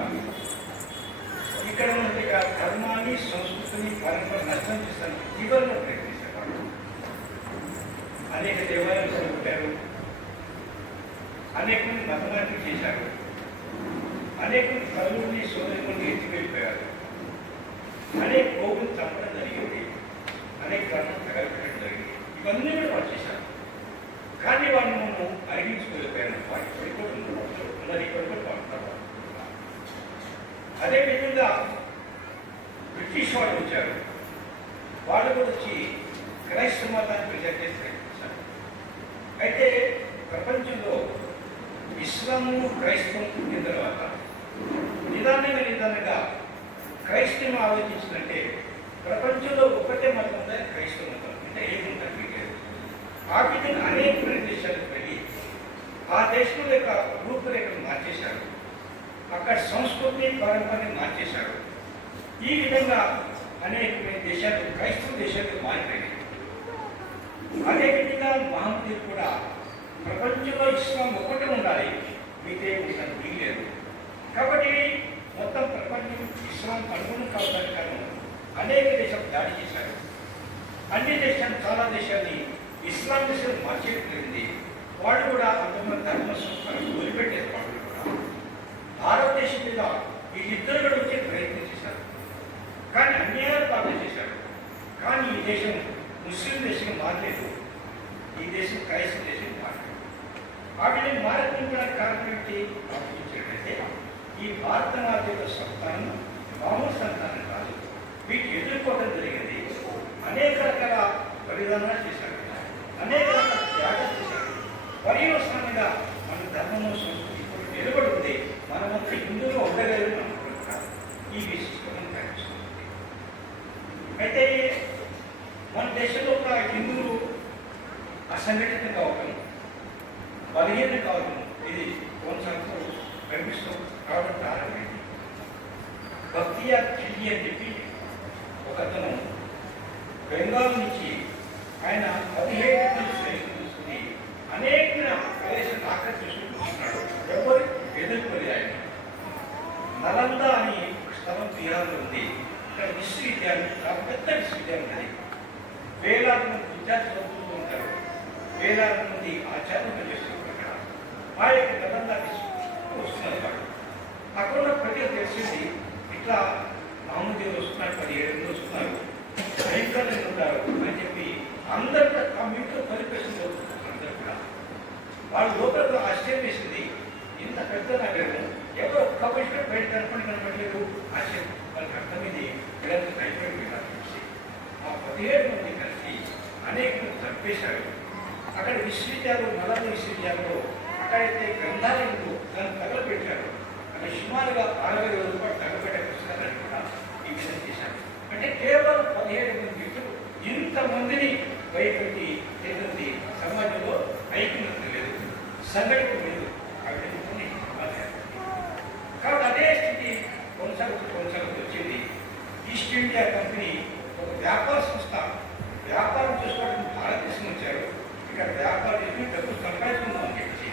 ఇక్కడ మనకి ధర్మాన్ని, సంస్కృతిని, పరంపర నష్టం చేస్తాను జీవనంలో ప్రయత్నిస్తారు. అనేక దేవాలయాలు చదువుతారు, అనేక మంది మతమార్పులు చేశారు, అనేక మంది తల్లుల్ని, సోదరుల్ని ఎత్తి వెళ్ళిపోయారు, అనేక గోవులు చంపడం జరిగింది, అనేక గ్రంథం తగలపెట్టడం జరిగింది. ఇవన్నీ కూడా వాళ్ళు చేశారు. కానీ వాళ్ళు మనం అరిగించుకోలేకపోయాను. వాటి పడిపోతుంది. అందరి పడిపోతారు. అదేవిధంగా బ్రిటిష్ వాళ్ళు వచ్చారు. వాళ్ళు కూడా వచ్చి క్రైస్తవ మతాన్ని ప్రజెంట్ చేసి ప్రయత్నించారు. అయితే ప్రపంచంలో ఇస్లాము, క్రైస్తవం పుట్టిన తర్వాత నిదానంగా క్రైస్తవం ఆలోచించినట్టే ప్రపంచంలో ఒకటే మతం ఉందా? క్రైస్తవ మతం. అంటే ఏముంటారు మీకు? ఆ విధంగా అనేక దేశాలకు వెళ్ళి ఆ దేశం యొక్క రూపురేఖను మార్చేశారు. అక్కడ సంస్కృతిని, పరంపరని మార్చేశారు. ఈ విధంగా అనేకమైన దేశాలు క్రైస్తవ దేశాలకు మారిపోయినాయి. అదేవిధంగా మహమ్మదీయులు కూడా ప్రపంచంలో ఇస్లాం ఒకటి ఉండాలి, మీదే ఉండడం వీల్లేదు. కాబట్టి మొత్తం ప్రపంచం ఇస్లాం అనుగుణం కావడానికి కారణం అనేక దేశాలు దాడి చేశారు. అన్ని దేశాలు, చాలా దేశాన్ని ఇస్లాం దేశాలు మార్చేయట్లేదు. వాళ్ళు కూడా అంతమంది ధర్మ సంస్కరణ వదిలిపెట్టేది. వాళ్ళు కూడా భారతదేశం మీద వీళ్ళిద్దరు కూడా వచ్చే ప్రయత్నం చేశారు. కానీ అన్యాయాలు బాగా చేశారు. కానీ ఈ దేశం ముస్లిం దేశం మారలేదు. ఈ దేశం క్రైస్తవ దేశం మారలేదు. వాటిని మారడానికి కారణం ఏంటి ఆలోచించేటైతే ఈ భారత మాత యొక్క సంతానం మామూలు సంతానం కాదు. వీటిని ఎదుర్కోవడం జరిగింది. అనేక రకాల బలిదానాలు చేశారు, అనేక రకాల త్యాగాలు చేశారు. పర్యవసానంగా మన ధర్మము, సంస్కృతి ఇప్పుడు నిలబడి ఉంది. మనమంతా హిందువుగా ఉండగలిగిన అనుకుంటున్నాం. ఈ విశిష్టమైన కనిపిస్తుంది. అయితే మన దేశంలో ఒక హిందువులు అసంఘటిత కావడం, బలహీన కావడం ఇది కొన్నిసార్లు కనిపిస్తూ కావడం ప్రారంభమైంది. భక్తియా కిల్లి అని చెప్పి ఒకతను బెంగాల్ జిల్లాలో ఉంది. ఇక్కడ విశ్వవిద్యాలయం చాలా పెద్ద విశ్వవిద్యాలయం ఉన్నది. వేలాది మంది విద్యార్థులు చదువుతూ ఉంటారు. వేలాది మంది ఆచార్యులు చేస్తున్నారు. అక్కడ ఆ యొక్క గతంగా వస్తున్నారు. వాళ్ళు అక్కడ ఉన్న ప్రజలు తెలిసింది ఇట్లా మామూలు వస్తున్నారు, 17 మంది వస్తున్నారు, భయంకరంగా ఉంటారు అని చెప్పి అందరూ కూడా కంప్యూటర్ పరిపేషన్ చదువుతున్నారు. అందరూ కూడా వాళ్ళు లోపల ఆశ్చర్యం వేసింది. ఇంత పెద్ద నగరం ఎవరో ఒక్క మనిషి బయట కనపడలేదు. ఆశ్చర్యం వాళ్ళకి అర్థమైంది. పిల్లలకి అయిపోయింది చూసి ఆ 17 మంది కలిసి అనేక మంది చంపేశారు. అక్కడ విశ్వవిద్యాలయం, నలంద విశ్వవిద్యాలయంలో అక్కడైతే గ్రంథాలయంలో దాన్ని తగలబెట్టారు. అక్కడ సుమారుగా 60,000 రూపాయలు తగలబెట్టే పుస్తకాలను కూడా ఈ విధంగా చేశారు. అంటే కేవలం 17 మంది వ్యక్తులు ఇంతమందిని భయపెట్టి ఎదురుది సమాజంలో ఐక్యత లేదు, సంఘటన లేదు. కాబట్టి అదే స్థితి కొనసాగుతూ వచ్చింది. ఈస్ట్ ఇండియా కంపెనీ ఒక వ్యాపార సంస్థ, వ్యాపారం చేసుకోవడానికి భారతదేశం వచ్చారు. ఇక్కడ వ్యాపారం చేసి డబ్బు సంపాదించుకుందాం అని చెప్పి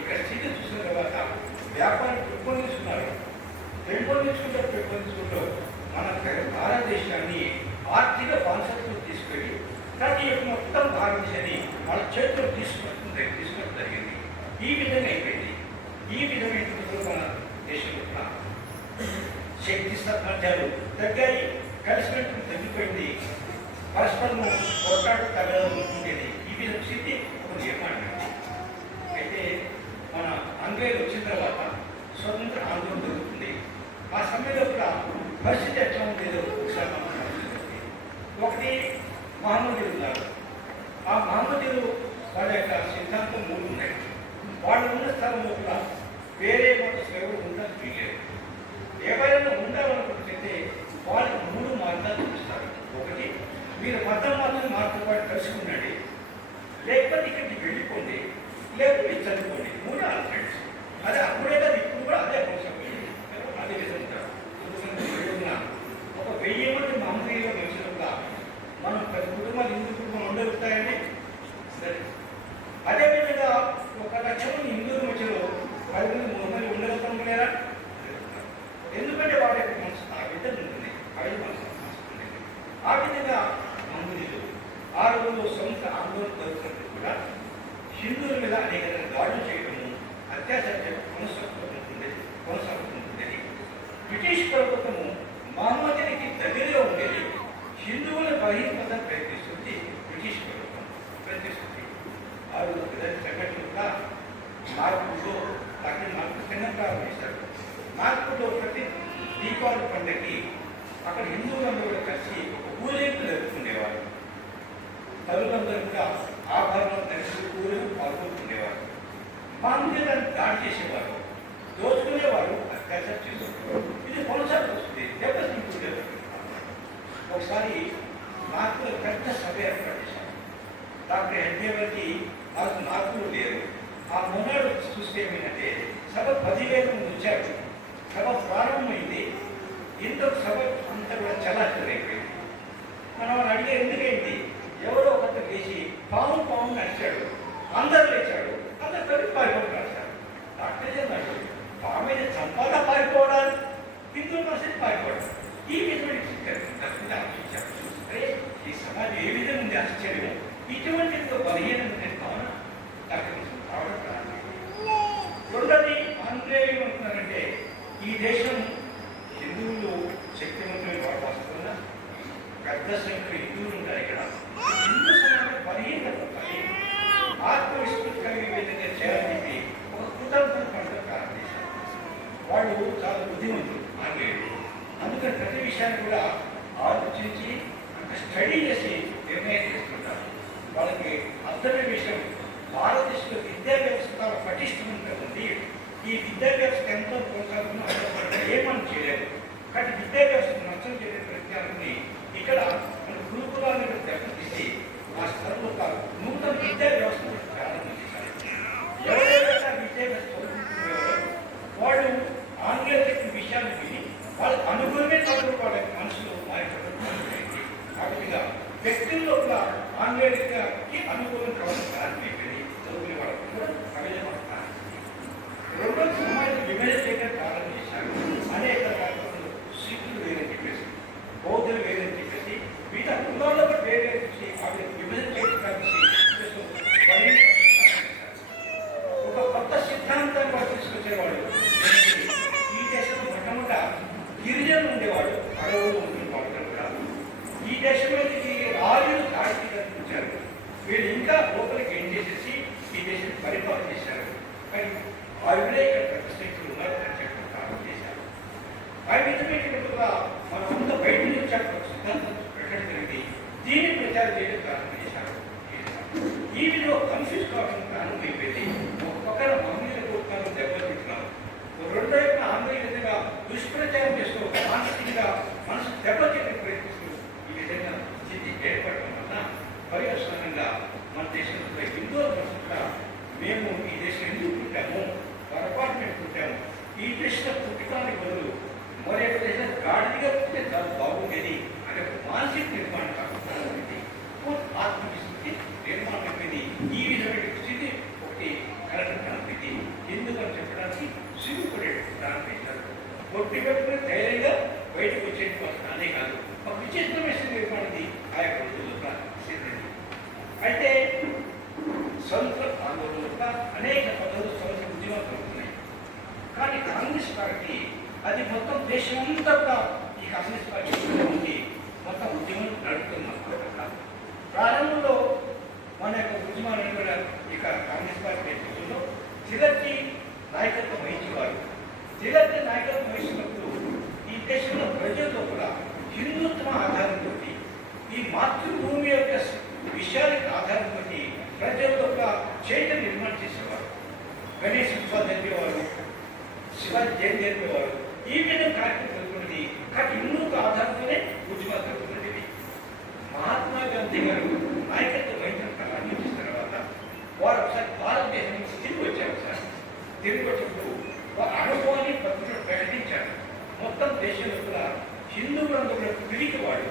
ఇక్కడ స్థితి చూసిన తర్వాత వ్యాపారం పెంపొందించుకుంటూ మన భారతదేశాన్ని ఆర్థిక కాన్సెప్ట్ తీసుకెళ్ళి ప్రతి మొత్తం భారతదేశాన్ని వాళ్ళ చేతులు తీసుకోవడం జరిగింది. ఈ విధంగా అయిపోయింది. ఈ విధమైన మన దేశంలో శక్తి సామర్థ్యాలు తగ్గాయి, కలిసినట్టు తగ్గిపోయింది, పరస్పరం పోరాట తగ్గడం ఉండేది. ఈ విధంగా స్థితి ఒక నిర్మాణం. అయితే మన ఆంగ్లేయులు వచ్చిన తర్వాత స్వతంత్ర ఆందోళన జరుగుతుంది. ఆ సమయంలో కూడా పరిస్థితి ఎట్లా ఉండేదో ఒకసారి మనం ఆలోచించండి. ఒకటి మహమ్మదీయులు ఉన్నారు. ఆ మహమ్మదీయులు వాళ్ళ యొక్క సిద్ధాంతం 3 ఉన్నాయి. వాళ్ళు ఉన్న స్థలంలో కూడా వేరే మత సేవలు ఉండడం వీలేదు. ఎవరైనా ఉండాలనుకుంటుంటే వాళ్ళకి 3 మార్గాలు చూపిస్తారు. ఒకటి, మీరు మతం మాత్రం మాతో పాటు కలిసి ఉండండి, లేకపోతే ఇక్కడికి వెళ్ళిపోండి, లేకపోతే మీరు చదువుకోండి. 3 ఆల్టర్నేటివ్స్. అదే అప్పుడే కదా, ఇప్పుడు కూడా అదే కొనసాగుతుంది. అదే విధంగా ఒక 1000 మంది మహమ్మదీయులు కలిసినప్పుడు మనం 10 కుటుంబాలు, హిందూ కుటుంబాలు ఉండగలుగుతాయండి. సరే, అదేవిధంగా 1,00,000 మంది హిందువుల మధ్యలో 10 మంది ముస్లింలు ఉండగలుగుతాం లేదా? ఎందుకంటే వాటి యొక్క మనసు ఆ విధంగా ఉంటుంది. అవి మనసు ఉంటుంది. ఆ విధంగా మహమ్మదీయులు ఆ రోజుల్లో సొంత ఆందోళన జరుగుతున్నప్పుడు కూడా హిందువుల మీద అనేక దాడులు చేయడము, అత్యాచారం కొనసాగుతుంటుంది. బ్రిటిష్ ప్రభుత్వము మహమ్మదీయునికి దగ్గరగా ఉండేది, హిందువుల బహిర్గతం ప్రయత్నిస్తుంది. బ్రిటిష్ ప్రభుత్వం ప్రయత్నిస్తుంది. ఆ రోజు సంఘటనలు కూడా నాగ్పూర్లో మార్పు చిన్న ప్రారంభించారు. నాగ్పూర్లో ప్రతి దీపావళి పండుగకి అక్కడ హిందువులందరూ కూడా కలిసి ఊరేగింపు జరుపుకునేవారు. తల్లులందరూ కూడా ఆభరణాలు ధరించి ఊరేగింపు పాల్గొంటుండేవారు. మహమ్మదీయులను దాడి చేసేవారు, దోచుకునేవారు, అత్యాచారం చేసేవారు. ఇది కొనసాగుతుంది. దెబ్బతింటుండేవారు. ఒకసారి నాగ్పూర్లో పెద్ద సభ ఏర్పాటు చేశారు. డాక్టర్ ఎన్టీఆర్కి నాగ్పూర్ లేరు. ఆ మొన్నాడు చూస్తే ఏమైందంటే సభ 10,000 మంది వచ్చారు. సభ ప్రారంభమైంది. ఇంత సభ అంతా కూడా చలాచలైపోయింది. మనం అడిగే ఎందుకైంది? ఎవరో ఒకటి లేచి పాము నడిచాడు, అందరూ లేచాడు, అందరు కలిపి పారిపోవడం రాశారు. డాక్టర్ చెప్పారు, పాము మీద చంపాలా పారిపోవడాలు, హిందువుల పరిస్థితి పారిపోవడం. ఈ విధమైన ఆలోచించారు. అరే, ఈ సమాజం ఏ విధంగా ఉంది ఆశ్చర్యం. ఇటువంటి బలహీనం భావన డాక్టర్ రావడం ప్రారంభమైంది. రెండోది, ఆంగ్లేయులు అంటున్నారంటే ఈ దేశం హిందువులు శక్తివంతులు వాడు వస్తున్నా పెద్ద సంఖ్యలో హిందువులు ఉంటారు. ఇక్కడ హిందూ సమాజం బలహీనత ఆత్మవిశ్వాసం కలిగే విధంగా చేయాలని చెప్పి ఒక కుటుంబం పండుగ ప్రారంభించారు. వాళ్ళు చాలా బుద్ధిమంతులు ఆంగ్లేయులు. అందుకని ప్రతి విషయాన్ని కూడా ఆలోచించి స్టడీ చేసి నిర్ణయం తీసుకుంటారు. వాళ్ళకి అర్థమైన విషయం, భారతదేశంలో విద్యా వ్యవస్థ చాలా పటిష్టంగా ఉంది. ఈ విద్యా వ్యవస్థ ఎంతో కొనసాగుతున్నా ఏమని చేయలేదు. కానీ విద్యా వ్యవస్థకు నష్టం చేసే ప్రత్యాన్ని ఇక్కడ మన గురుకులాన్ని దెబ్బతీసి ఆ స్థలంలో ఒక నూతన విద్యా వ్యవస్థ ప్రారంభం చేశారు. ఎవరైనా విద్యా వ్యవస్థ చదువుకుంటున్నారో వాళ్ళు ఆంగ్లేయ చెప్పిన విషయాన్ని విని వాళ్ళకి అనుగుణమే చదువు వాళ్ళ మనసులో మారిపోవడం. కాబట్టి వ్యక్తుల్లో కూడా ఆంగ్లేయులకి అనుకూలం కావడం ప్రారంభమైపోయింది. చదువుకునే వాళ్ళకి కూడా ప్రయోజనం రెండో సమాజం విభజన చేయడం ప్రారంభం చేశారు. అనేక సిక్కులు గాడిదిగా పుట్టే చాలా బాగుండేది అనే ఒక మానసిక నిర్మాణం కాకపోతే ఆత్మవిశుద్ధి నిర్మాణం అయిపోయింది. ఈ విధమైన స్థితి ఒకటి కరెక్ట్ కనిపింది. ఎందుకని చెప్పడానికి సిగ్గుపడేది ప్రారంభించారు. ఒట్టి పెట్టుకుని ధైర్యంగా బయటకు వచ్చేది మాత్రం అదే కాదు, ఒక విచిత్రమైన స్థితి నిర్మాణింది ఆ యొక్క రోజుల్లో ప్రారంభించింది. అయితే స్వతంత్ర ఆందోళనలో అనేక పద్ధతులు స్వతంత్ర ఉద్యమాలు జరుగుతున్నాయి. కానీ కాంగ్రెస్ పార్టీ అది మొత్తం దేశమంతా ఈ కమ్యూనిస్ట్ పార్టీ ఉంది, మొత్తం ఉద్యమం నడుపుతున్నాం. ప్రారంభంలో మన యొక్క ఉద్యమాలు కూడా ఇక కాంగ్రెస్ పార్టీ నేతృత్వంలో తిలక్కి నాయకత్వం వహించేవారు. తిలక్కి నాయకత్వం వహించినప్పుడు ఈ దేశంలో ప్రజలతో కూడా హిందుత్వం ఆధారంతో ఈ మాతృభూమి యొక్క విషయానికి ఆధారంతో ప్రజలతో కూడా చైతన్యం నిర్మాణం చేసేవారు. గణేష్ ఉత్సవాలు జరిపేవారు, శివాజీ జయంతి జరిపేవారు. ఈ విధంగా కార్యక్రమం జరుగుతున్నది. కానీ హిందుత్వ ఆధారంతోనే ఉద్యమాలు జరుగుతున్నది. మహాత్మా గాంధీ గారు నాయకత్వం వహించిన ప్రారంభించిన తర్వాత వారు ఒకసారి భారతదేశం నుంచి తిరిగి వచ్చారు. సార్ తిరిగి వచ్చినప్పుడు వారి అనుభవాన్ని పత్రికలు ప్రకటించారు. మొత్తం దేశంలో కూడా హిందువులందరూ కూడా తిరిగి వాడు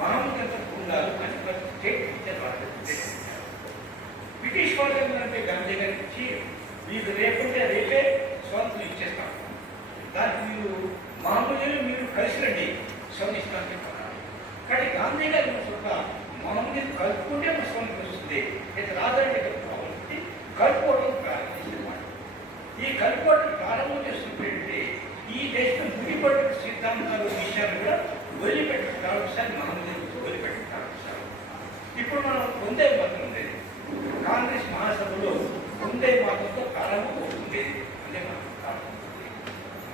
మామూలుగా ఉండాలి అని ప్రతి స్టేట్ ఇచ్చారు. బ్రిటిష్ వాళ్ళు ఏంటంటే గాంధీ గారికి ఇచ్చి మీకు రేపుంటే రేపే స్వాతంత్రం ఇచ్చేస్తాం, దానికి మీరు మామూలుగా మీరు కలిసి రండి స్వాతంత్రం చెప్పారు. కానీ గాంధీ గారి చోట మామూలుగా కలుపుకుంటే మన స్వాతంత్రం వస్తుంది, అయితే రాదంటే కాబట్టి కలుపుకోవడం ప్రారంభించేవాడు. ఈ కలుపుకోవడం ప్రారంభం చేస్తుంటే ఈ దేశం ముడిపడిన సిద్ధాంతాలు విషయాలు కూడా వదిలిపెట్టారు. ఒకసారి మామూలుగా వదిలిపెట్టారు. ఇప్పుడు మనం వందే మాత్రం ఉండేది కాంగ్రెస్ మహాసభలో వందే మాత్రంతో ప్రారంభం ఉండేది. అంటే మనం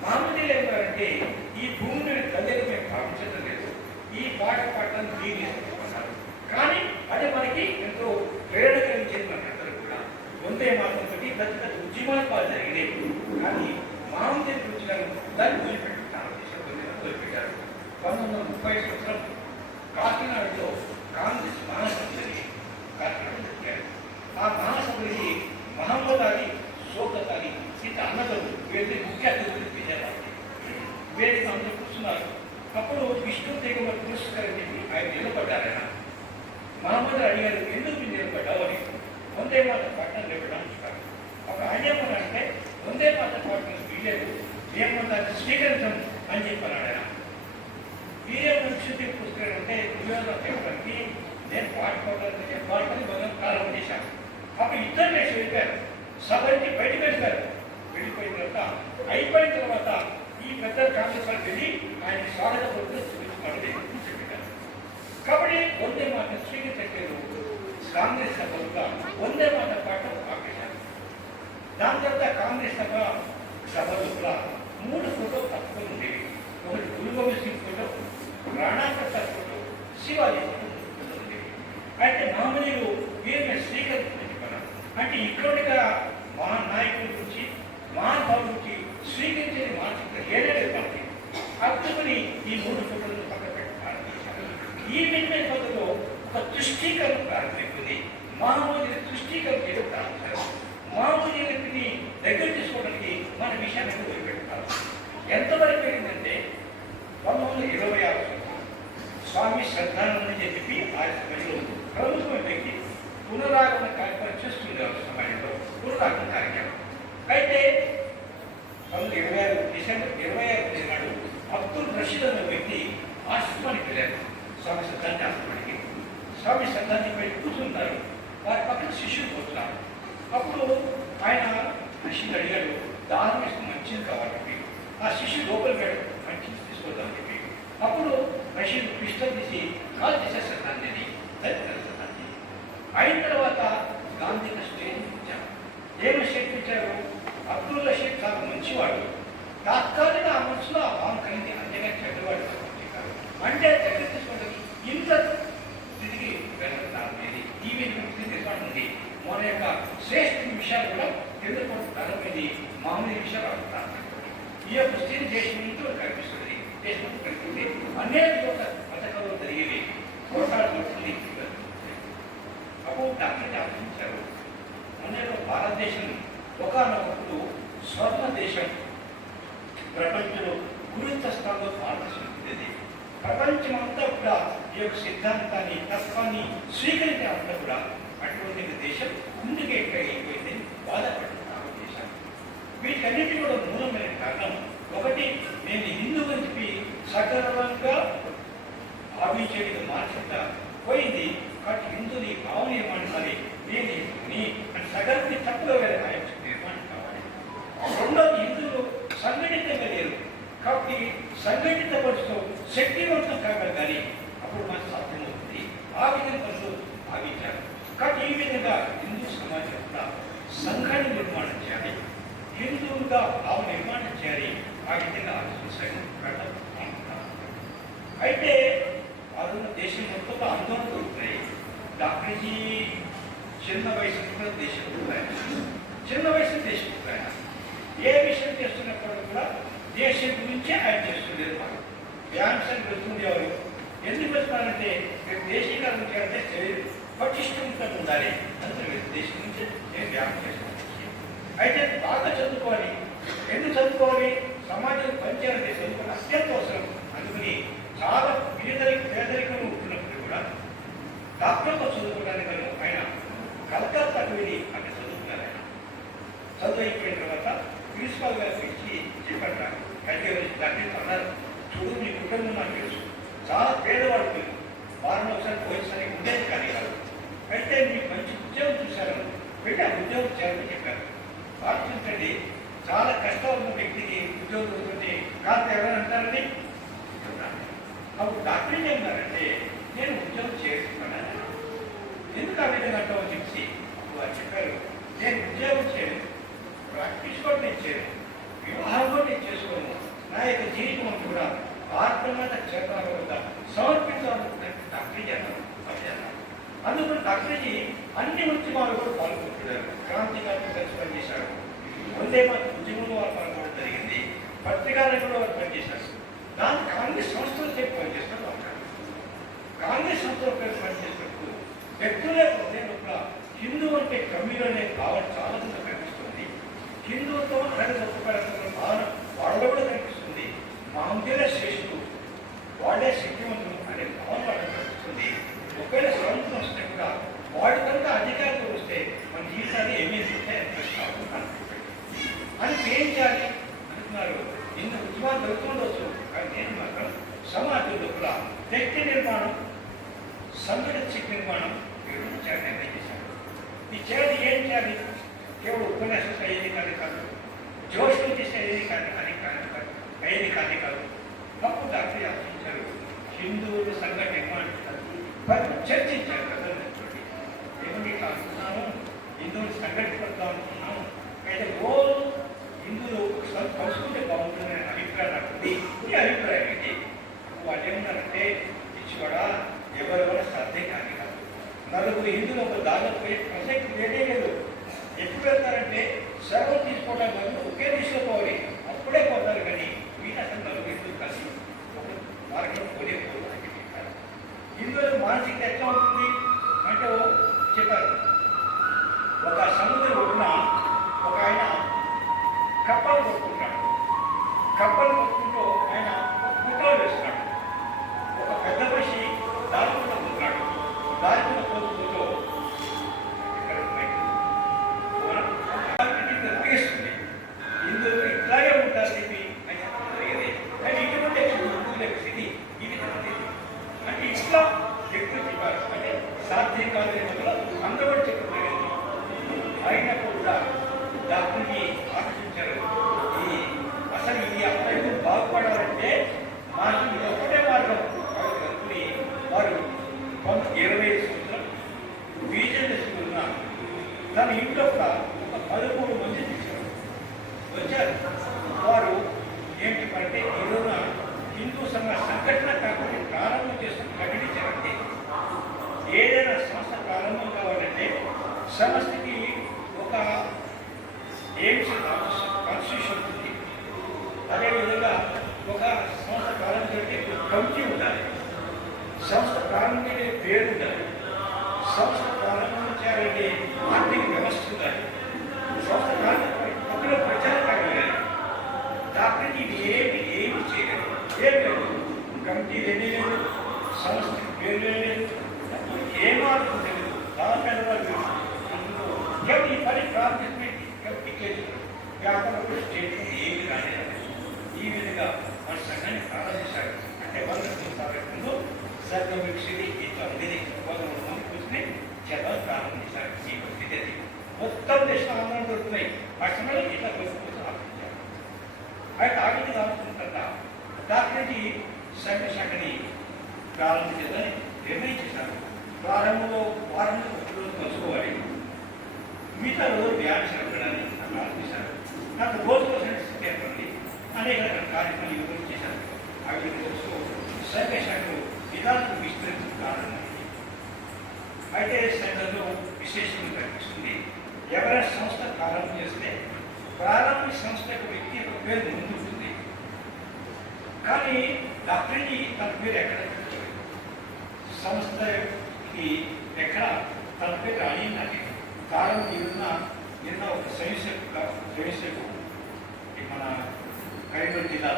మామూలుగా ఏమంటే ఈ భూమిని తల్లిని మేము భావించడం లేదు, ఈ పాట పాటలను మీరు నేర్చుకుంటున్నారు. కానీ అది మనకి ఎంతో ప్రేరణ కలిగించేది. మనందరూ కూడా వందే మాత్రంతో పెద్ద పెద్ద ఉద్యమాలు జరిగినాయి. కానీ మామూలు వచ్చినారు దాన్ని వదిలిపెట్టారు. వదిలిపెట్టారు. 1930 సంవత్సరం కాకినాడలో కాంగ్రెస్ మహాసభ జరిగి కాకినాడ జరిగారు. ఆ మహాసభకి మహమ్మద్ అలీ, షౌకత్ అలీ ఇంత అన్నదమ్ములు వీళ్ళని ముఖ్య అతిథులు పిలిచారు. వీళ్ళకి అందరూ కూర్చున్నారు. అప్పుడు విష్ణు దిగువ పురస్కారం చెప్పి ఆయన నిలబడ్డారైనా. మహమ్మద్ అడిగారు, ఎందుకు నిలబడ్డావు అని. వందే మాత పాటను నిలబడడానికి ఒక ఆయన ఏమన్నారంటే వందే మాత పాటను వీలేదు, ఏమన్నా స్వీకరించం అని చెప్పారు. ఆయన వీరేమో విష్ణు పురస్కారం అంటే దుర్యోధన చెప్పడానికి నేను పాట పాడాలంటే పాటని మనం ప్రారంభం చేశాను. అప్పుడు ఇద్దరు వేసి వెళ్ళిపోయారు. సభకి బయటకు వెళ్ళిపోయారు. వెళ్ళిపోయిన తర్వాత అయిపోయిన తర్వాత ఈ పెద్ద కాంగ్రెస్ వాళ్ళు వెళ్ళి ఆయన స్వాగత చెప్పారు. కాబట్టి వందే మాట స్వీకరించలేదు. కాంగ్రెస్ సభలుగా వందే మాట పాట ఆపేశారు. దాని తర్వాత కాంగ్రెస్ సభలు కూడా 3 ఫోటోలు తక్కువ ఉండేవి. ఒకటి Guru Gobind Singh photo, Rana Prasad photo, Shivaji photo ఉండేవి. అయితే మామూలు వీరిని స్వీకరించారు. అంటే ఇక్కడ మా నాయకుల గురించి మహానుభావుల గురించి స్వీకరించేది మార్చుకుంటే ఏదైనా పార్టీ అందుకని ఈ 3 ఫోటోలను పక్కన పెట్టారు. ఈ విధమైన పద్ధతిలో ఒక దృష్టీకరణ ప్రారంభమైంది. మామూలు దృష్టీకరణ చేయడం ప్రారంభించారు. మామూలు వ్యక్తిని దగ్గర తీసుకోవడానికి మన విషయాన్ని వదిలిపెట్టారు. ఎంతవరకు వెళ్ళిందంటే 1926 స్వామి శ్రద్ధానంద చెప్పి ఆ సమయంలో ప్రభుత్వం వ్యక్తి పునరాగమన కార్యక్రమం చేస్తుండేవారు. సమయంలో పునరాగమన కార్యక్రమం అయితే 1926 డిసెంబర్ 26 నాడు అబ్దుల్ రషీద్ అనే వ్యక్తి ఆశ్రమానికి వెళ్ళారు. స్వామి శ్రద్ధాంతి ఆశ్రమానికి. స్వామి శ్రద్ధాంతి పై కూర్చుంటారు. వారి పక్కన శిష్యుడు పోతున్నారు. అప్పుడు ఆయన రషీద్ అడిగాడు, దానం ఇస్తే మంచిది కావాలండి. ఆ శిష్యుడు లోపలికి వెళ్ళాడు, మంచిది తీసుకోదామని చెప్పి. అప్పుడు రషీద్ పిస్టల్ తీసి కాల్ చేసే శ్రద్ధాంతిని శ్రద్ధాంతి అయిన తర్వాత గాంధీకి స్టేజ్ ఇచ్చారు. ఏమి స్టేజ్ ఇచ్చారు? అబ్దుల్ రషీద్ చాలా మంచివాడు, తాత్కాలిక ఆ మనసులో ఆ భావం కలిగింది, అంతేగా చెడ్డవాడు అంటే దగ్గర తీసుకోవడానికి ఇంత స్థితికి వెళ్ళడానికి ఈ విధంగా తీసుకోవడానికి మన యొక్క శ్రేష్ఠ విషయాలు కూడా తెలుసుకోవడం ప్రారంభమైంది. మామూలు విషయాలు ప్రారంభమైంది. ఈ యొక్క స్థితి దేశంతో కనిపిస్తుంది. దేశంతో కనిపిస్తుంది. అనేక పథకాలు జరిగేవి, పోరాడుతుంది. అప్పుడు డాక్టర్ ఆలోచించారు, అనేక భారతదేశం ఒకనొకప్పుడు స్వర్ణ దేశం, ప్రపంచంలో గురింత స్థానంలో భారతదేశం ప్రపంచమంతా కూడా ఈ యొక్క సిద్ధాంతాన్ని తత్వాన్ని స్వీకరించాలంటే కూడా అటువంటి దేశం ముందుకు ఎక్కడైపోయింది బాధపడుతున్నారు దేశాలు. వీటన్నిటి కూడా మూలమైన కారణం ఒకటి, నేను హిందువు అని చెప్పి సకలంగా భావించేది మార్చకుండా పోయింది. కాబట్టి హిందువుని భావన నిర్మాణాలి, నేను హిందువుని అని సగల్ని తప్పుగా వేరే నిర్మాణం కావాలి. రెండోది, హిందువులు సంఘటితంగా లేరు కాబట్టి సంఘటిత పరుస్తూ శక్తివంతం కాగలగాలి, అప్పుడు మనకు సాధ్యమవుతుంది. ఆ విధంగా పరుస్తూ భావించారు. కాబట్టి ఈ విధంగా హిందూ సమాజం కూడా సంఘాన్ని నిర్మాణం చేయాలి, హిందువుగా భావ నిర్మాణం చేయాలి. ఆ విధంగా ఆలోచించాలి. అయితే వారున్న దేశం మొత్తం ఆందోళన దొరుకుతాయి. డాక్టర్జీ చిన్న వయసు దేశం చిన్న వయసు దేశం ఏ విషయం చేస్తున్నప్పుడు కూడా దేశం గురించే ఆయన చేస్తుండేది. వ్యాయామం వెళ్తుండేవారు. ఎందుకు వెళ్తున్నారంటే దేశీకరణ చేయాలంటే శరీరం పటిష్టంగా ఉండాలి, అందుకే దేశం నుంచి నేను వ్యాయామం చేస్తాను. అయితే బాగా చదువుకోవాలి. ఎందుకు చదువుకోవాలి? సమాజం పనిచేయాలంటే చదువుకోవాలి అత్యంత అవసరం. అందుకని చాలా పేదరికం ఉంటున్నప్పుడు కూడా డాక్టర్గా చదువుకోవడానికి ఆయన కలకత్తాకు వెళ్ళి అక్కడ చదువుకున్నారు. ఆయన చదువు అయిపోయిన తర్వాత ప్రిన్సిపాల్ గారు ఇచ్చి చెప్పారు, అయితే డాక్టర్ అన్నారు, చూడు మీ కుటుంబం నాకు తెలుసు, చాలా పేదవాడు మీరు, వారంలో ఒకసారి పోయినసారి ఉండేది కానీ కాదు, అయితే మీకు మంచి ఉద్యోగం చూశారు, పెట్టి ఆ ఉద్యోగం చేయాలని చెప్పారు. ఆలోచించండి, చాలా కష్టాలు ఉన్న వ్యక్తికి ఉద్యోగం దొరుకుతుంది కాదు ఎవరైనా అంటారండి. అప్పుడు డాక్టర్ ఏం చెప్తారంటే, నేను ఉద్యోగం చేస్తున్నాను, ఎందుకు ఆ విధంగా అంటామని చెప్పి వారు చెప్పారు, నేను ఉద్యోగం చేయను, ప్రాక్టీస్ కూడా నేను చేయను, వివాహం కూడా నేను చేసుకోను, నా యొక్క జీవితం కూడా భారతమాత చేతన వద్ద సమర్పించాలనుకుంటే డాక్టర్ చేస్తాను. అందుకని డాక్టర్జీ అన్ని ఉద్యమాలు కూడా పాల్గొంటున్నారు. క్రాంతికారులు కలిసి పనిచేశారు. వందే మాత్రం ఉద్యమంలో వారు పాల్గొనడం జరిగింది. పత్రికాలను కూడా వారు పనిచేశారు. దాని కాంగ్రెస్ సంస్థలు చెప్పి పనిచేస్తారు. కాంగ్రెస్ సంస్థల పేరు పనిచేసినప్పుడు వ్యక్తులే కూడా హిందూ అంటే కమ్యూన్ అనే భావన చాలా మంది కనిపిస్తుంది. హిందువుతో అలాగే గొప్పపడాలన్న భావన వాళ్ళలో కూడా కనిపిస్తుంది. మాంద్యులే శ్రేష్ఠుడు, వాళ్ళే శక్తివంతులు అనే భావన వాళ్ళకి కనిపిస్తుంది. ఒకవేళ స్వతంత్రం వస్తే కూడా వాడి కనుక అధికారులు వస్తే మన జీవితాన్ని ఏమీ అని ఏం చేయాలి అంటున్నారు. ఇన్ని ఉద్యమాలు జరుగుతుండొచ్చు, కానీ నేను మాత్రం సమాజంలో కూడా వ్యక్తి నిర్మాణం, సంఘటిత శక్తి నిర్మాణం రెండు చేయాలి నిర్ణయం చేశాను. ఈ చేయాలి ఏం చేయాలి? కేవలం ఉపన్యాసం అయ్యేది కానీ కాదు, జోష్లు చేసే అయ్యేది కానీ అయ్యేది కానీ కాదు. అప్పుడు డాక్టర్ ఆలోచించారు, హిందువులు సంఘ నిర్మాణం చర్చించారు కదా. ఏమని ఇట్లా అనుకున్నాము, హిందువులు సంఘటితపడతాం అనుకున్నాము, అయితే రోజు హిందువులు కలుసుకుంటే బాగుంటుందనే అభిప్రాయం నాకుంది. ఈ అభిప్రాయం ఏంటి? వాళ్ళు ఏమన్నారంటే, ఇచ్చివాడా ఎవరెవరు సాధ్యం కానీ కాదు, నలుగురు హిందువులు ఒక దాదాపు పోయే ప్రసక్తి లేదే లేదు. ఎప్పుడు వెళ్తారంటే సెలవు తీసుకోవడానికి బదులు ఒకే దిశలో పోవాలి, అప్పుడే పోతారు. కానీ వీటి అసలు నలుగురు హిందువులు కలిసి ఒక మార్గంలో పోలేకపోతారు. హిందువులకు మానసిక ఎట్లా ఉంటుంది అంటే చెప్పారు, ఒక సముద్రం ఒడ్డున ఒక ఆయన కప్పలు కొట్టుకుంటాడు. కప్పలు కొట్టుకుంటూ ఆయన కుట్రలు వేస్తున్నాడు. ఒక పెద్ద మనిషి దారికుండా పోతున్నాడు. దారికుండా పోతుందో అనిపిస్తుంది, హిందువులు ఇట్లాగే ఉంటారు చెప్పి అని చెప్పడం జరిగేది. కానీ ఇటువంటి హిందువుల స్థితి ఇది అంటే ఇట్లా వ్యక్తులు చెప్పారు. అంటే సాధ్యం కాదని అందరూ కూడా చెప్పడం జరిగింది. అయినప్పుడు కూడా డాక్టర్ని ఆలోచించారు, ఈ అసలు ఇది అప్పుడు బాగుపడాలంటే మాకు ఇది ఒకటే మార్గం అనుకుని వారు 25 సంవత్సరాలు బీజేపీ ఉన్న తన ఇంట్లో కూడా ఒక 13 మంది వచ్చారు. వారు ఏం చెప్పారంటే, ఈ రోజున హిందూ సంఘ సంఘటన కాకుండా ప్రారంభం చేస్తున్న ప్రకటించారంటే, ఏదైనా సంస్థ ప్రారంభం కావాలంటే సంస్థకి ఒక ఎయిమ్స్ కాన్స్టిట్యూషన్ ఉంది. అదేవిధంగా ఒక సంస్థ ప్రారంభించే కమిటీ ఉండాలి, సంస్థ ప్రారంభించే పేరు ఉండాలి, సంస్థ ప్రారంభించాలంటే ఆర్థిక వ్యవస్థ ఉండాలి, సంస్థ అందులో ప్రచారం కాగలగాలి. డాక్టర్ ఇది ఏమి చేయలేదు, ఏం లేదు. కమిటీ రెడీ లేదు, సంస్థకి పేరు లేదు, ఏ మార్పు తెలియదు. చాలా పేదవాళ్ళు అందులో కేవలం ఈ పని ప్రారంభించి వ్యాపారంలో స్టేట్మెంట్ ఏమి రాలేదు. ఈ విధంగా మన సంఘాన్ని ప్రారంభించారు. అంటే 100 సంవత్సరాల ముందు సంఘం విక్షిది ఈ 9 మంది కూర్చుని చదవడం ప్రారంభించారు. ఈ పరిస్థితి అది మొత్తం దేశం ఆందోళన దొరుకుతున్నాయి. పట్టణంలో ఇట్లా కూర్చొని ఆలోచించారు. అయితే ఆగిన ఆలోచించకుండా డాక్టర్కి సంఘ శాఖని ప్రారంభించాలని నిర్ణయించేశారు. ప్రారంభంలో వారం రోజులు కలుసుకోవాలి, మిగతా రోజు వ్యాధి జరపడాన్ని ప్రారంభించారు. నాకు రోజులో ఏర్పడింది. అనేక రకాల కార్యక్రమాలు యువకులు చేశారు. అవి రోజు సంఘ శాఖలు విధానం విస్తరించి ప్రారంభమైంది. అయితే సంఘంలో విశేషంగా కనిపిస్తుంది. ఎవరైనా సంస్థ ప్రారంభం చేస్తే ప్రారంభ సంస్థ యొక్క వ్యక్తి యొక్క పేరు ముందు ఉంటుంది, కానీ డాక్టర్ని తన పేరు ఎక్కడ పెట్టలేదు. సంస్థకి ఎక్కడ తన పేరు అడిగినది కారణం నిన్న ఒక సైన్సేపు మన కరీంనగర్ జిల్లా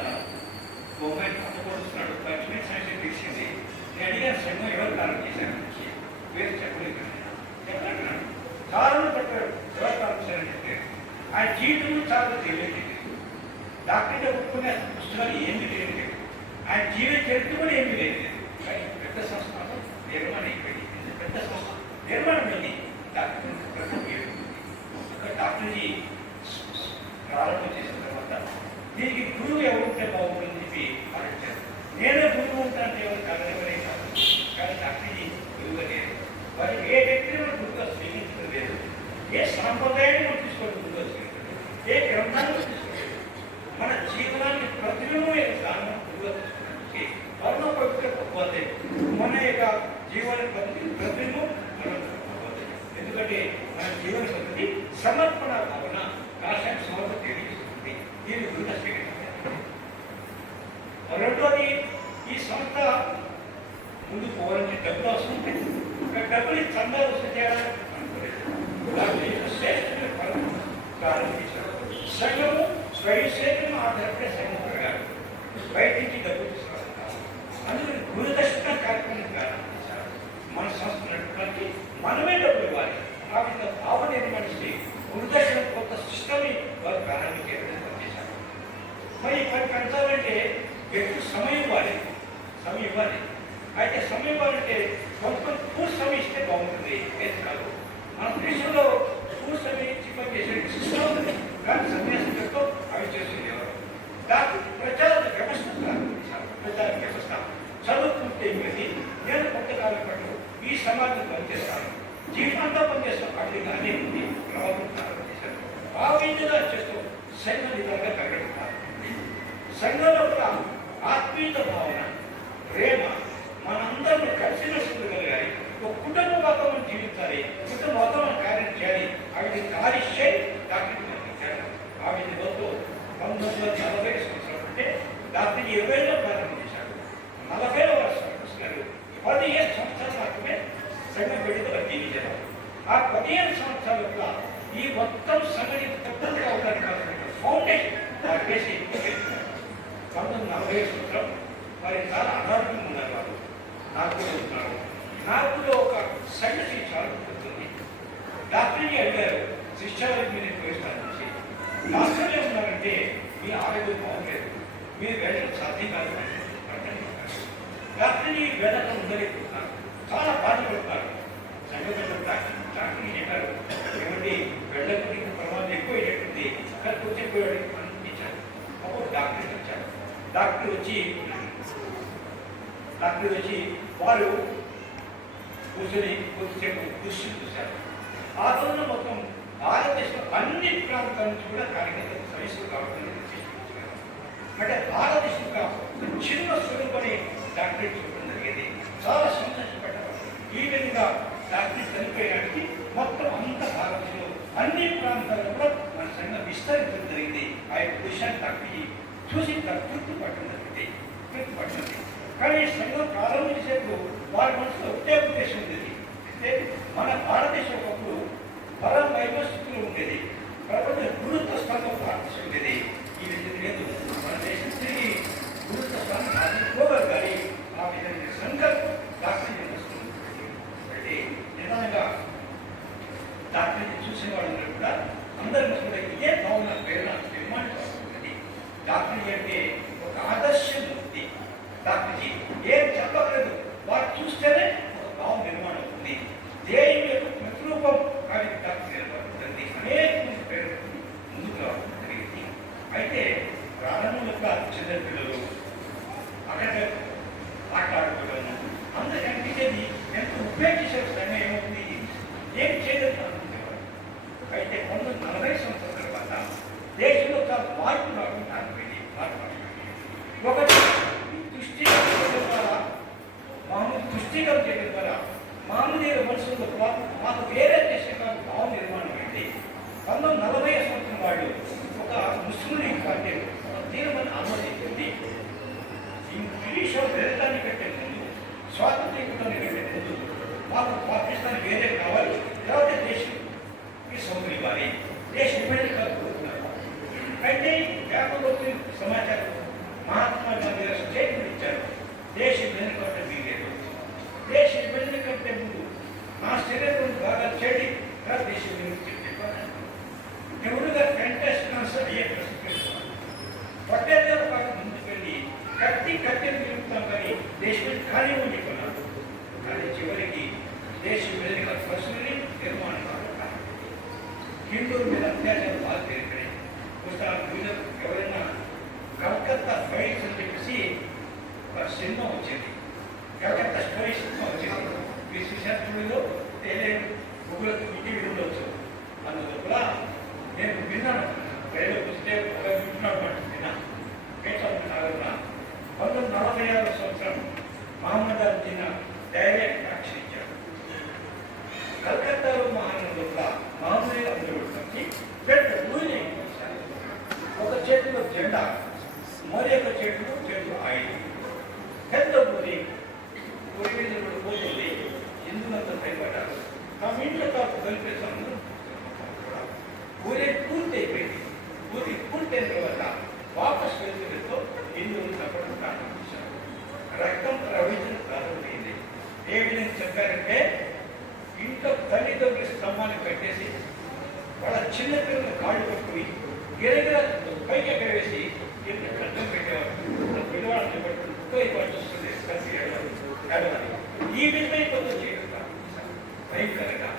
బొమ్మాయి పట్టుకొడుతున్నాడు. పచ్చిమే సైన్స్ తెలిసింది. నేను అడిగాను సంఘం ఎవరు ప్రారంభం చేశారు, పేరు చెప్పలేదు. చెప్పలేకున్నాడు. కారణం చెప్పారు ఎవరు ప్రారంభించారని చెప్పారు. ఆయన జీవితంలో చాలా తెలియదు. డాక్టర్గా ఒప్పుకునే పుస్తకాలు ఏమి తెలియదు. ఆయన జీవిత చరిత్ర కూడా ఏమీ లేదు. పెద్ద సంస్థలో నిర్మాణం అయిపోయింది. పెద్ద సంస్థ నిర్మాణం అయింది. డాక్టర్జీ ప్రారంభం చేసిన తర్వాత దీనికి గురువు ఎవరు ఉంటే బాగుంటుందని చెప్పి ఆలోచించారు. నేనే గురువు ఉంటానంటే ఎవరు కాదనే కాదు, కానీ డాక్టర్జీ గురువుగా లేదు. వారు ఏ వ్యక్తిని మనం గురువుగా స్వీకరించడం లేదు, ఏ సాంప్రదాయాన్ని మనం తీసుకోవడం గురువుగా స్వీకరించడం, ఏ గ్రంథాన్ని తీసుకోలేదు. మన జీవనాన్ని ప్రతిబింబమే కారణం గురువుగా తీసుకోవడానికి వర్ణ పవిత్ర పోతే మన యొక్క జీవన పద్ధతి ప్రతిబింబం మనం పోతే. ఎందుకంటే మన జీవన పద్ధతి సమర్పణ భావన కాశాన్ని సమర్పణ తెలియజేస్తుంది. దీన్ని గురువుగా స్వీకరించారు. రెండోది, ఈ సంస్థ ముందుకు పోవాలంటే డబ్బులు అవసరం ఉంటుంది. డబ్బులు చందాలు వసూలు చేయాలని అనుకోలేదు. శ్రేష్ఠమైన పనులు ప్రారంభించారు. సంఘము స్వయంసేవను ఆధారపడే సంఘం పెరగాలి. బయట నుంచి డబ్బులు తీసుకోవాలి. అందుకని గురుదర్శన కార్యక్రమం ప్రారంభించారు. మన సంస్థ నడపడానికి మనమే డబ్బులు ఇవ్వాలి. ఆ విధంగా భావన నిర్మాణిస్తే గురుదర్శన కొత్త సిస్టమ్ని వారు ప్రారంభించేదని పనిచేశారు. మరి పని పెంచాలంటే వ్యక్తి సమయం ఇవ్వాలి. అయితే సమయం ఇవ్వాలంటే కొంత పూర్తి సమయం ఇస్తే బాగుంటుంది. ఏది కాదు, మన దేశంలో పూర్తి సమయం ఇచ్చి పని చేసే సిస్టమ్ ఉంటుంది, కానీ సన్యాసంతో అవి చేస్తుంది ఎవరు. దానికి ప్రచార వ్యవస్థ ప్రారంభించారు. ప్రచార వ్యవస్థ చదువుకుంటే ఇది నేను కొంతకాలం పాటు ఈ సమాజం పనిచేస్తాను, జీవితంతో పనిచేస్తాను అది కానీ ఉంది ప్రభావం ప్రారంభించారు. ఆ విధంగా చేస్తూ సంఘ విధంగా పెరగడం ప్రారంభించింది. సంఘంలో కూడా ఆత్మీయత భావన, ప్రేమ మనందరూ కలిసిమెలిసి కలిగాలి. ఒక కుటుంబ వాతావరణం జీవించాలి, కుటుంబ వాతావరణం కార్యం చేయాలి. అవి కార్యశైలి డాక్టర్ నిర్మించారు. ఆ విధంగా 1940 సంవత్సరాలు అంటే డాక్టర్ 20లో ప్రారంభం చేశారు. 40వ సంవత్సరాలు 15 సంవత్సరాల మాత్రమే సంఘం విడుదల జీవించారు. ఆ 15 సంవత్సరాల యొక్క ఈ మొత్తం సంఘటన కొత్తగా అవడానికి ఫౌండేషన్ వారు వేసి 1940 సంవత్సరం వారి చాలా అనారోగ్యంగా ఉన్నారు. వారు నార్కులో ఉన్నారు. నార్కులో ఒక సంగతి చాలా గుర్తుంది. డాక్టర్ని అడిగారు, శిష్యాలకు మీరు ప్రవేశించి డాక్టర్లే ఉన్నారంటే మీ ఆరోగ్యం బాగుండలేదు, మీరు వెళ్ళడం సాధ్యం కాదు. డాక్టర్ని వెళ్ళడం ఉండలేకపోతున్నారు, చాలా బాధపడుతున్నారు. సంఘటన డాక్టర్ని చెప్పారు, ఏమంటే వెళ్ళకుండా ప్రమాదం ఎక్కువైనట్టుంది, కానీ కొంచెం అనిపించారు. అప్పుడు డాక్టర్ వచ్చారు. డాక్టర్ వచ్చి వారు కూర్చొని కొద్దిసేపు దృష్టి చూశారు. ఆ రోజున మొత్తం భారతదేశంలో అన్ని ప్రాంతాల నుంచి కూడా కార్యకర్తలు సర్వీసులు కావడం అంటే భారతదేశం చిన్న స్వరూపని డాక్టరేట్ చూడడం జరిగేది. చాలా సంతోషపడ్డారు. ఈ విధంగా డాక్టరేట్ చనిపోయడానికి మొత్తం అంత భారతదేశంలో అన్ని ప్రాంతాల్లో కూడా మన సంఘం విస్తరించడం జరిగింది. ఆ యొక్క విషయాన్ని డాక్టర్ చూసి తృప్తి పట్టడం జరిగింది. కానీ సంఘం ప్రారంభించేప్పుడు వారి మనసులో ఒకే ఉద్దేశం ఉండేది. అంటే మన భారతదేశం ఒకప్పుడు పరం వైభస్థితిలో ఉండేది, ప్రపంచ గురుత్వ స్థానం ప్రార్థిస్తూ ఉండేది. ఈ విధంగా లేదు, మన దేశం తిరిగి గురుత్వ స్థానం సాధించుకోగలగాలి. ఒకటే మాట్లాడుకోవడం అందరికి అనిపించేది ఎంత ఉపయోగించే సమయం ఏమవుతుంది ఏం చేయలేదు అనుకునేవారు. అయితే 1940 సంవత్సరాల తర్వాత దేశంలో చాలా మార్పు రావడం ప్రారంభమైంది. ఒకటి తుష్టీకరణ ద్వారా మామూలు తుష్టీకరణ చేయడం ద్వారా మామూలు మనుషుల మాకు వేరే దేశంలో భావం నిర్మాణం అయింది. 1940 సంవత్సరం వాళ్ళు ఒక ముస్లిం లీగ్ పార్టీ ఒక తీర్మానం ఆమోదించింది. బ్రిటిష్ వాళ్ళు వెళ్ళడానికి కంటే ముందు స్వాతంత్ర్యం కంటే ముందు మాకు పాకిస్తాన్ వేరే కావాలి, తర్వాత దేశంకి సౌకర్యం ఇవ్వాలి, దేశ విభజన కోరుతున్నారు. అయితే పేపర్లో సమాచారం మహాత్మా గాంధీ గారు స్టేట్మెంట్ ఇచ్చారు, దేశ విభజన కంటే వీలేదు, దేశ విభజన కంటే ముందు నా శరీరం బాగా చెడి తర్వాత దేశ విభజన చెప్పాను. నెహ్రూ గారు ఫ్యాంటాస్టిక్ ఆన్సర్ అయ్యే ప్రశ్న పట్టేదారు పాటు ముందుకు వెళ్ళి కత్తిని నిలుపుతాం కానీ దేశం ఖాళీ అని చెప్పన్నారు. కానీ చివరికి దేశ విభజన పరిస్థితుల్ని నిర్మాణం కావాలి. హిందువుల మీద అత్యాచారం బాగా తెలియకనే పుస్తకాలు ఎవరైనా కలకత్తా ఫైల్స్ అని చెప్పేసి ఒక సినిమా వచ్చింది. కలకత్తా స్టోరీ సినిమా వచ్చింది. విశ్వశాస్త్రుడిలో గూగుల్ ఇంటి ఉండవచ్చు. అందువల్ల నేను విన్నాను, రైలు వస్తే ఒక వింటున్నాను విన్నాను. 1946 సంవత్సరం మహమ్మద్ అలీ జిన్నా డైరెక్ట్ యాక్షన్ ఇచ్చాడు. కలకత్తాలో మహానగరంలో మామూలుగా అందరూ పెద్ద ఊరిని ఒక చేతిలో జెండా, మరి ఒక చేతిలో ఆయుధం, పెద్ద ఊరి మీద పోతుంది. హిందువులంతా భయపడ్డారు. మా ఇంట్లో కాపు కలిపేసాము. ఊరే పూర్తి అయిపోయింది. ఊరి పూర్తయిన తర్వాత వాపస్ వెళ్తూ హిందువులు తప్పడం ప్రారంభించారు. రక్తం ప్రవహించడం ప్రారంభమైంది. ఏ విధంగా చెప్పారంటే ఇంట్లో తల్లిదండ్రుల స్తంభాన్ని కట్టేసి వాళ్ళ చిన్న పిల్లలు కాళ్ళు పట్టుకుని గిరగిర పైకి ఎగరవేసి ఇంట్లో రక్తం పెట్టేవారు. పిల్లవాళ్ళని పట్టుకుని వస్తుంది కలిసి ఏడవాలి. ఈ విధమైన పద్ధతి చేయడం ప్రారంభించారు. భయంకరంగా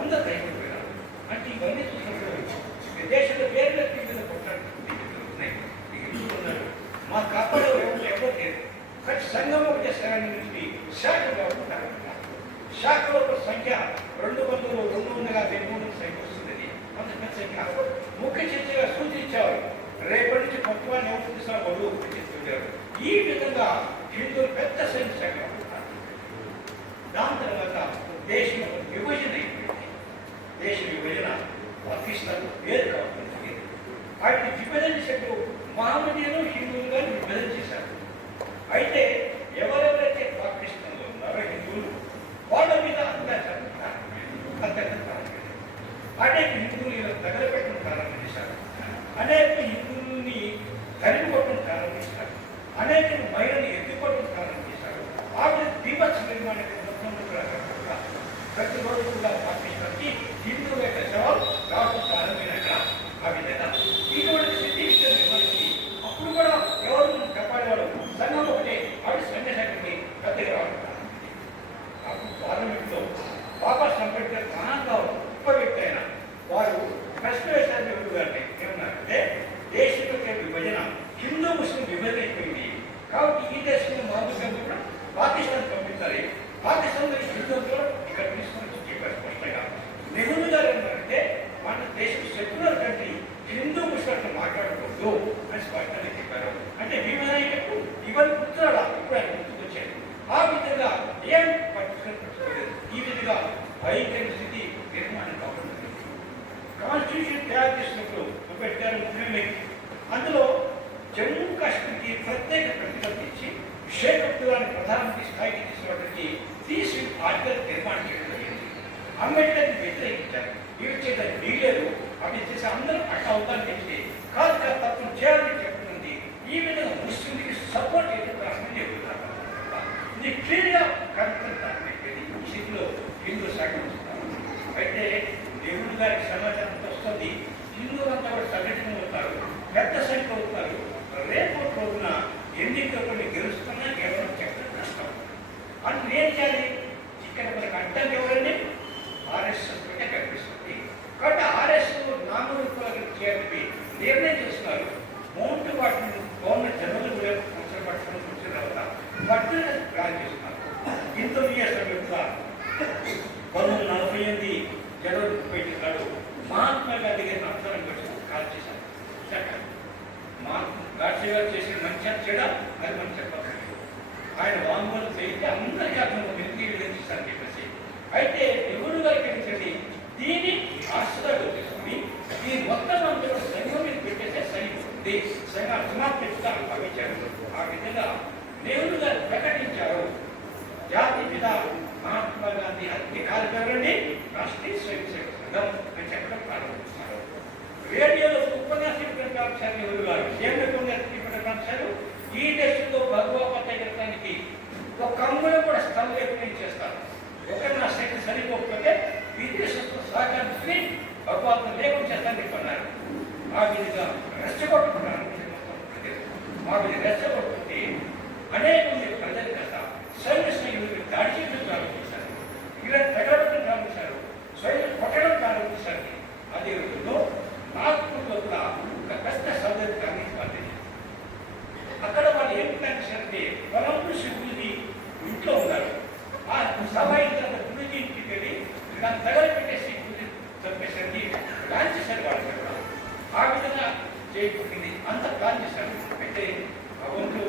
అందరూ భయపడిపోయారు. అంటే ఇవన్నీ చూసినప్పుడు దేశంలో వేరే వ్యక్తి మీద కొట్లాడుతున్నాయి. మా కాపాడే ఎవరో లేదు. కానీ సంఘం ఒకటే సరైన నుంచి శాఖగా ఉంటారు. శాఖల ఒక సంఖ్య 200, 250 సంఖ్య వస్తుంది. అంత పెద్ద సంఖ్య ముఖ్య చర్చగా సూచించారు. రేపటి నుంచి పట్టువాన్ని ఎవరు తీసుకున్నారు చెప్తుంటారు. ఈ విధంగా హిందువులు పెద్ద సంఖ్య ఉంటారు. దాని తర్వాత దేశం విభజన అయిపోయింది. దేశ విభజన పాకిస్తాన్ వేరు కావడం జరిగింది. వాటిని విభజన చేస్తూ మహమ్మదీయులు హిందువులుగా విభజన చేశారు. అయితే ఎవరెవరైతే పాకిస్తాన్లో ఉన్నారో హిందువులు వాళ్ళ మీద అత్యాచారం ప్రారంభించారు. అనేక హిందువులు తగలపెట్టడం ప్రారంభించారు. అనేక హిందువుల్ని తరిమికొట్టడం ప్రారంభించారు. అనేక మహిళలు ఎత్తుకోవడం ప్రారంభించారు. ఆవిడ దీపత్స నిర్మాణానికి ప్రతిరోజు కూడా పాకిస్తాన్కి హిందువుల యొక్క శవాలు రావడం ప్రారంభమైనాక ఆ విధంగా ఇటువంటి స్థితి నిర్వహించి అప్పుడు కూడా ఎవరు కాపాడేవాడు సంఘం ఒకటే ఆవిడ సైన్యశాఖకి పెద్దగా రావడం ప్రారంభించింది. అప్పుడు పార్లమెంట్లో బాబా అంబేద్కర్ ప్రాణంగా గొప్ప వ్యక్తి అయిన వారు ప్రశ్న వేశారు నెహ్రూ గారిని. ఏమన్నారంటే దేశం యొక్క విభజన హిందూ ముస్లిం విభజన అయిపోయింది కాబట్టి ఈ దేశంలో మామూలుగా కూడా పాకిస్తాన్ పంపించాలి. పాకిస్తాన్ హిందువులు ఇక్కడ తీసుకొని చెప్పారు స్పష్టంగా. నెహ్రూ గారు ఏమన్నారంటే మన దేశం సెక్యులర్ కంట్రీ, హిందూ ముస్లింలు మాట్లాడకూడదు అని స్పష్టంగా చెప్పారు. అంటే విభజనకు ఇవన్నీ గుర్తురాలా ఇప్పుడు ఆయన గుర్తుకొచ్చారు. ఆ విధంగా ఏం పట్టుకోలేదు. ఈ విధంగా భయంకర స్థితి నిర్మాణం కావడం. కాన్స్టిట్యూషన్ తయారు చేసినప్పుడు అంబేద్కర్ ముఖ్యమే. అందులో జమ్మూ కాశ్మీర్కి ప్రత్యేక ప్రతిపత్తి ఇచ్చి షేక్ అబ్దుల్లాని ప్రధానమంత్రి స్థాయికి తీసుకురావడానికి తీసి ఆర్టికల్ నిర్మాణం చేయడం జరిగింది. అంబేద్కర్ని వ్యతిరేకించారు. ఇవి చేత వీలేదు అవి చేసి అందరూ అట్లా అవుతారని చెప్పి కాదు తప్పని చేయాలని చెప్తుంది. ఈ విధంగా ముస్లింకి సపోర్ట్ అయితే ప్రారంభం చెబుతున్నారు. ఇది క్లియర్గా కనుక్కుంటారు. ఈ స్థితిలో హిందూ శాఖ వస్తున్నారు. అయితే నెహ్రూ గారికి సమాచారం వస్తుంది. హిందువులంతా కూడా సంఘటన అవుతారు, పెద్ద సంఖ్య అవుతారు. రేపు రోజున ఎన్నికలు కొన్ని గెలుస్తున్నా కేవలం చెప్పడం కష్టం అని నేను చేయాలి. ఇక్కడ మనకు అడ్డం ఎవరండి? ఆర్ఎస్ఎస్ కనిపిస్తుంది. కాబట్టి ఆర్ఎస్ఎస్ నామరూపాలు చేయాలని నిర్ణయం చేస్తున్నారు. మౌంట్ వాటిని గవర్నమెంట్ జనరల్ పట్టుకుని వచ్చిన తర్వాత అభ్యున్నతి ప్లాన్ చేస్తున్నారు. ఇంటర్వ్యూ యొక్క 1948 జనవరి 30 నాడు మహాత్మా గాంధీ గారిని అర్థం పెట్టి కాల్ చేశారు. గాడ్సే గారు చేసిన మంచి చెడ అది మనం చెప్పలేదు. ఆయన వాంగ్మూలం చేస్తే అందరికీ అర్థం వినిపిస్తారని చెప్పేసి. అయితే ఎవరు గారికి దీన్ని ఆశ్రయాలు తీసుకుని ఈ మొత్తం అందరూ సంఘం మీద పెట్టేస్తే సరిపోతుంది, సంఘం సమాప్తిగా భావించారు. ఆ విధంగా నెహ్రూ గారు ప్రకటించారు జాతి పిత మహాత్మా గాంధీ అధికారికంగా రాష్ట్రీయ స్వయం సేవక సంఘం అని చెప్పడం ప్రారంభించారు. రేడియోలో ఉపన్యాసం ప్రకటించారు నెహ్రూ గారు. ఏమి ప్రకటించారు? ఈ దేశంలో భగవద్గీత ఎగరటానికి ఒక కమ్మును కూడా స్థలం ఏర్పాటు చేస్తారు. ఒకరిన శక్తి సరిపోకపోతే విదేశంతో సహకరించి భగవద్గీత లేకుండా చేస్తారని చెప్పన్నారు. ఆ విధంగా రెచ్చగొట్టుకున్నారు. ఆ విధంగా రెచ్చగొట్టుకుంటే అనేక మంది ప్రజలు కదా సైన్య సైనికులు దాడి చేయడం ప్రారంభించారు. ఇలా తగలడం ప్రారంభించారు. సైన్యం కొట్టడం ప్రారంభించారు. అదే రోజుల్లో నాగ్పూర్లో కూడా ఒక పెద్ద సౌదర్యాన్ని పండింది. అక్కడ వాళ్ళు ఏం ప్లాన్ చేశారంటే పొలంలో శివుడిని ఇంట్లో ఉన్నారు. ఆ సభ అయిన గురుజీ ఇంటికి వెళ్ళి దాన్ని తగలపెట్టేసి గురి చంపేసరికి ప్లాన్ చేశారు వాళ్ళు. ఆ విధంగా చేయబడింది. అంత ప్లాన్ చేశారు. అయితే భగవంతుడు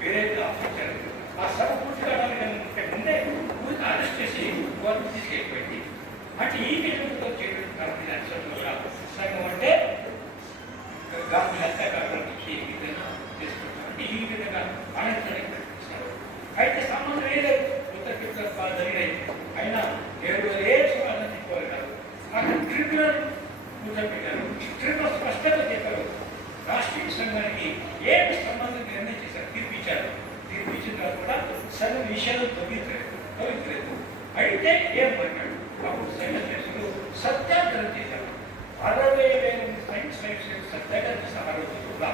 వేరేగా ఆశించారు. ఆ సభ పూర్తి కావడానికి ముందే పూర్తి అరెస్ట్ చేసి వాళ్ళు తీసుకెళ్ళిపోయింది. అంటే ఈ విధంగా చేయడం సంఘం అంటే గాంధీ హత్యాకారులకు తీసుకుంటారు. ఈ విధంగా అనంతరం ప్రకటిస్తారు. అయితే సంబంధం ఏలేదు. ఉత్తర జరిగినాయి. అయినా ఏడు ఏ సమాధానం తీసుకోవాలి. అక్కడ ట్రిబ్యునల్ కూర్చోబెట్టారు. ట్రిబ్యునల్ స్పష్టంగా చెప్పారు రాష్ట్రీయ సంఘానికి ఏమి సంబంధం నిర్ణయం చేశారు. తీర్పిచ్చారు. తీర్పిచ్చిన తర్వాత కూడా సంఘం విషయాలు తొలగించలేదు. అయితే ఏం పడినాడు? అప్పుడు సైన్య శిక్షకులు సత్యాగ్రహం చేశారు. 60,000 సైన్స్ సత్యాగ్రహం చేశారు ఆ రోజుల్లో.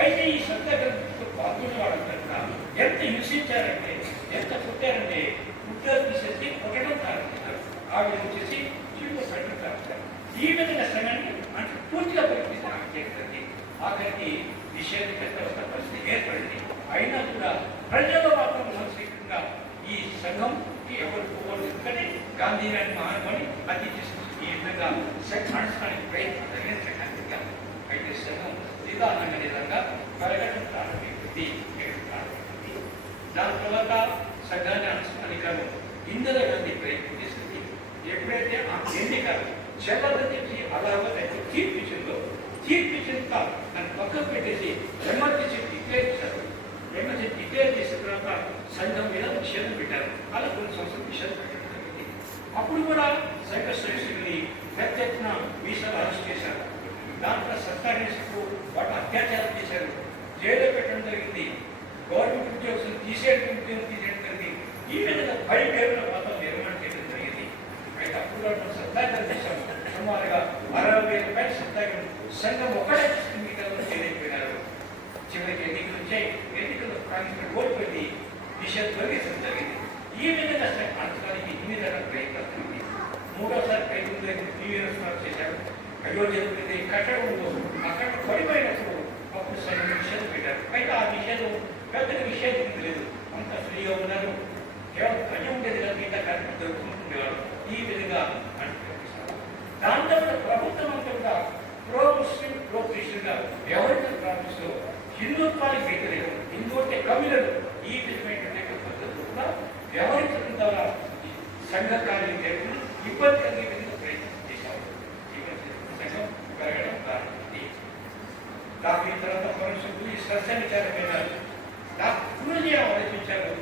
అయితే ఈ సత్యాగ్రహంతో పాల్గొనే వాళ్ళందరూ కూడా ఎంత హింసించారంటే, ఎంత పుట్టారంటే పుట్టారు తీసేసి కొట్టడం ప్రారంభించారు. ఆ విధంగా చేసి చీపు పెట్టడం ప్రారంభించారు. ఈ విధంగా సంఘాన్ని అంటే పూర్తిగా పరిస్థితి చేస్తుంది. ఆఖరికి నిషేధించిన పరిస్థితి ఏర్పడింది. అయినా కూడా ప్రజల మాత్రం సంస్కృతంగా ఈ సంఘంకి ఎవరు ఎందుకంటే గాంధీ గారిని మహాత్మని అతి చేస్తుంది. ఈ విధంగా నడుచడానికి ప్రయత్నం జరిగిన సంఘానికి. అయితే సంఘం నిదానంగా పెరగడం ప్రారంభించింది. దాని తర్వాత సంఘాన్ని అధికారం ఇందిరా గాంధీ ప్రయత్నం చేసింది. ఎప్పుడైతే ఆ ఎన్నికలు చెల్లదని చెప్పి అలహాబాద్ అయితే తీర్పిచ్చిందో తీర్పిచ్చిన దాన్ని పక్కకు పెట్టేసి ఎమర్జెన్సీ డిక్లేర్ చేశారు. ఎమర్జెన్సీ డిక్లేర్ చేసిన తర్వాత సంఘం మీద నిషేధం పెట్టారు. అలా కొన్ని సంవత్సరాలు నిషేధం పెట్టడం జరిగింది. అప్పుడు కూడా సైన్య సైనికుల్ని పెద్ద ఎత్తున వీసాలు అరెస్ట్ చేశారు. దాంట్లో సత్తారేసుకు వాటి అత్యాచారం చేశారు. జైల్లో పెట్టడం జరిగింది. గవర్నమెంట్ ఉద్యోగం తీసేయడం జరిగింది. ఈ విధంగా భయపేరుల మొత్తం నిర్మాణం చేయడం జరిగింది. అయితే అప్పుడు మనం సత్యాగ్రహం చేశాము. సుమారుగా 60,000 రూపాయల సత్యాగ్రహం సంఘం ఒకటే చేయలేకపోయినారు. చివరికి ఎన్నికలు వచ్చాయి. ఎన్నికల్లో కాంగ్రెస్ ఓడిపోయింది. నిషేధం తొలగించడం జరిగింది. ఈ విధంగా అంతకానికి ఇన్ని రకాల ప్రయత్నాలు జరిగింది. మూడోసారి ప్రయత్నం టీవీఆర్ చేశారు. అయోధ్య కట్టడంలో అక్కడ పడిపోయినప్పుడు అప్పుడు సైన్యం నిషేధం పెట్టారు. అయితే ఆ నిషేధం పెద్దగా నిషేధం లేదు. అంత ఫ్రీగా ఉన్నారు. కేవలం భయం ఉండేది కదా, మిగతా కార్యక్రమం జరుపుకుంటుండేవారు. ఈ విధంగా అంటున్నారు. దాంతో కూడా ప్రభుత్వం అంతా కూడా ప్రో ముస్లిం ప్రో క్రిస్టియన్గా వ్యవహరించడం ప్రారంభిస్తూ హిందుత్వానికి వ్యతిరేకం, హిందూ అంటే కమ్యూనల్ ఈ విధమైనటువంటి పద్ధతులు కూడా వ్యవహరించడం ద్వారా సంఘ కార్యం జరుగుతుంది. ఇబ్బంది కలిగే విధంగా ప్రయత్నం చేశారు. సంఘం పెరగడం ప్రారంభించింది. దాని తర్వాత పరమశుద్ధులు ఈ సస్యాచారమైన గురుజీ ఆలోచించారు.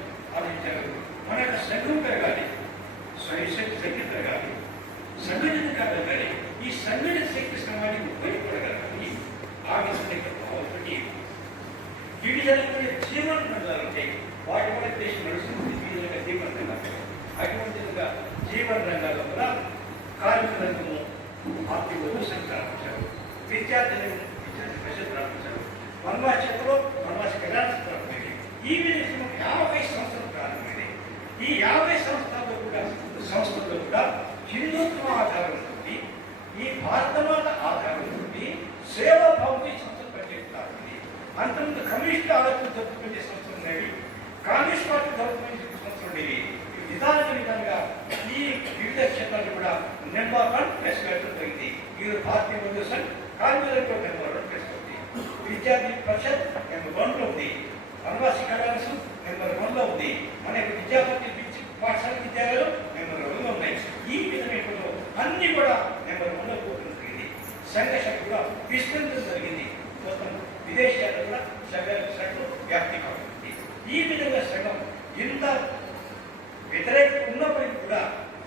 మన యొక్క సంఘం పెరగాలి, స్వయశక్తి శక్తి పెరగాలి, సంఘటన కాగలగాలి. ఈ సంఘటన శక్తి సమాజానికి ఉపయోగపడగలగాలి. ఆ విధంగా భావంతో గిరిజనులకి జీవన రంగాలు ఉంటాయి. వాటి వల్ల దేశం నడుస్తుంది. గిరిజనుల జీవన రంగాలు అటువంటి జీవన రంగాల్లో కూడా కార్మిక రంగము ఆర్థిక ప్రారంభించారు. విద్యార్థి పరిషత్ ప్రారంభించారు. వనవాసంలో వనవాస కళ్యాణ ప్రారంభమైంది. ఈ విధంగా 50 సంవత్సరాలు ప్రారంభమైంది. ఈ 50 సంవత్సరాల్లో కూడా హిందుత్వ ఆధారం ఉంటుంది, ఈ భారతమాత ఆధారం ఉంటుంది, సేవాభావంతో ఈ సంస్థలు పనిచేస్తుంది. అంతకుముందు కమ్యూనిస్ట్ ఆలోచన జరుపుకునే సంస్థలు ఉన్నాయి. కమ్యూనిస్ట్ పార్టీ మీరు భారతీయ ఉద్యోగం కార్మికులతో నెంబర్ 1 చేసుకోండి. విద్యార్థి పరిషత్ నెంబర్ 1లో ఉంది. వనవాసి కళాశాల నెంబర్ 1లో ఉంది. మన విద్యాపతి పాఠశాల విద్యాలయాలు నెంబర్ 2లో ఉన్నాయి. ఈ విధంగా అన్ని కూడా నెంబర్ 1లో పోవడం జరిగింది. సంఘ శక్తి కూడా విస్తరించడం జరిగింది. మొత్తం విదేశాల్లో కూడా సంఘం వ్యాప్తి కావాలి. ఈ విధంగా సంఘం ఇంత వ్యతిరేకత ఉన్నప్పటికీ కూడా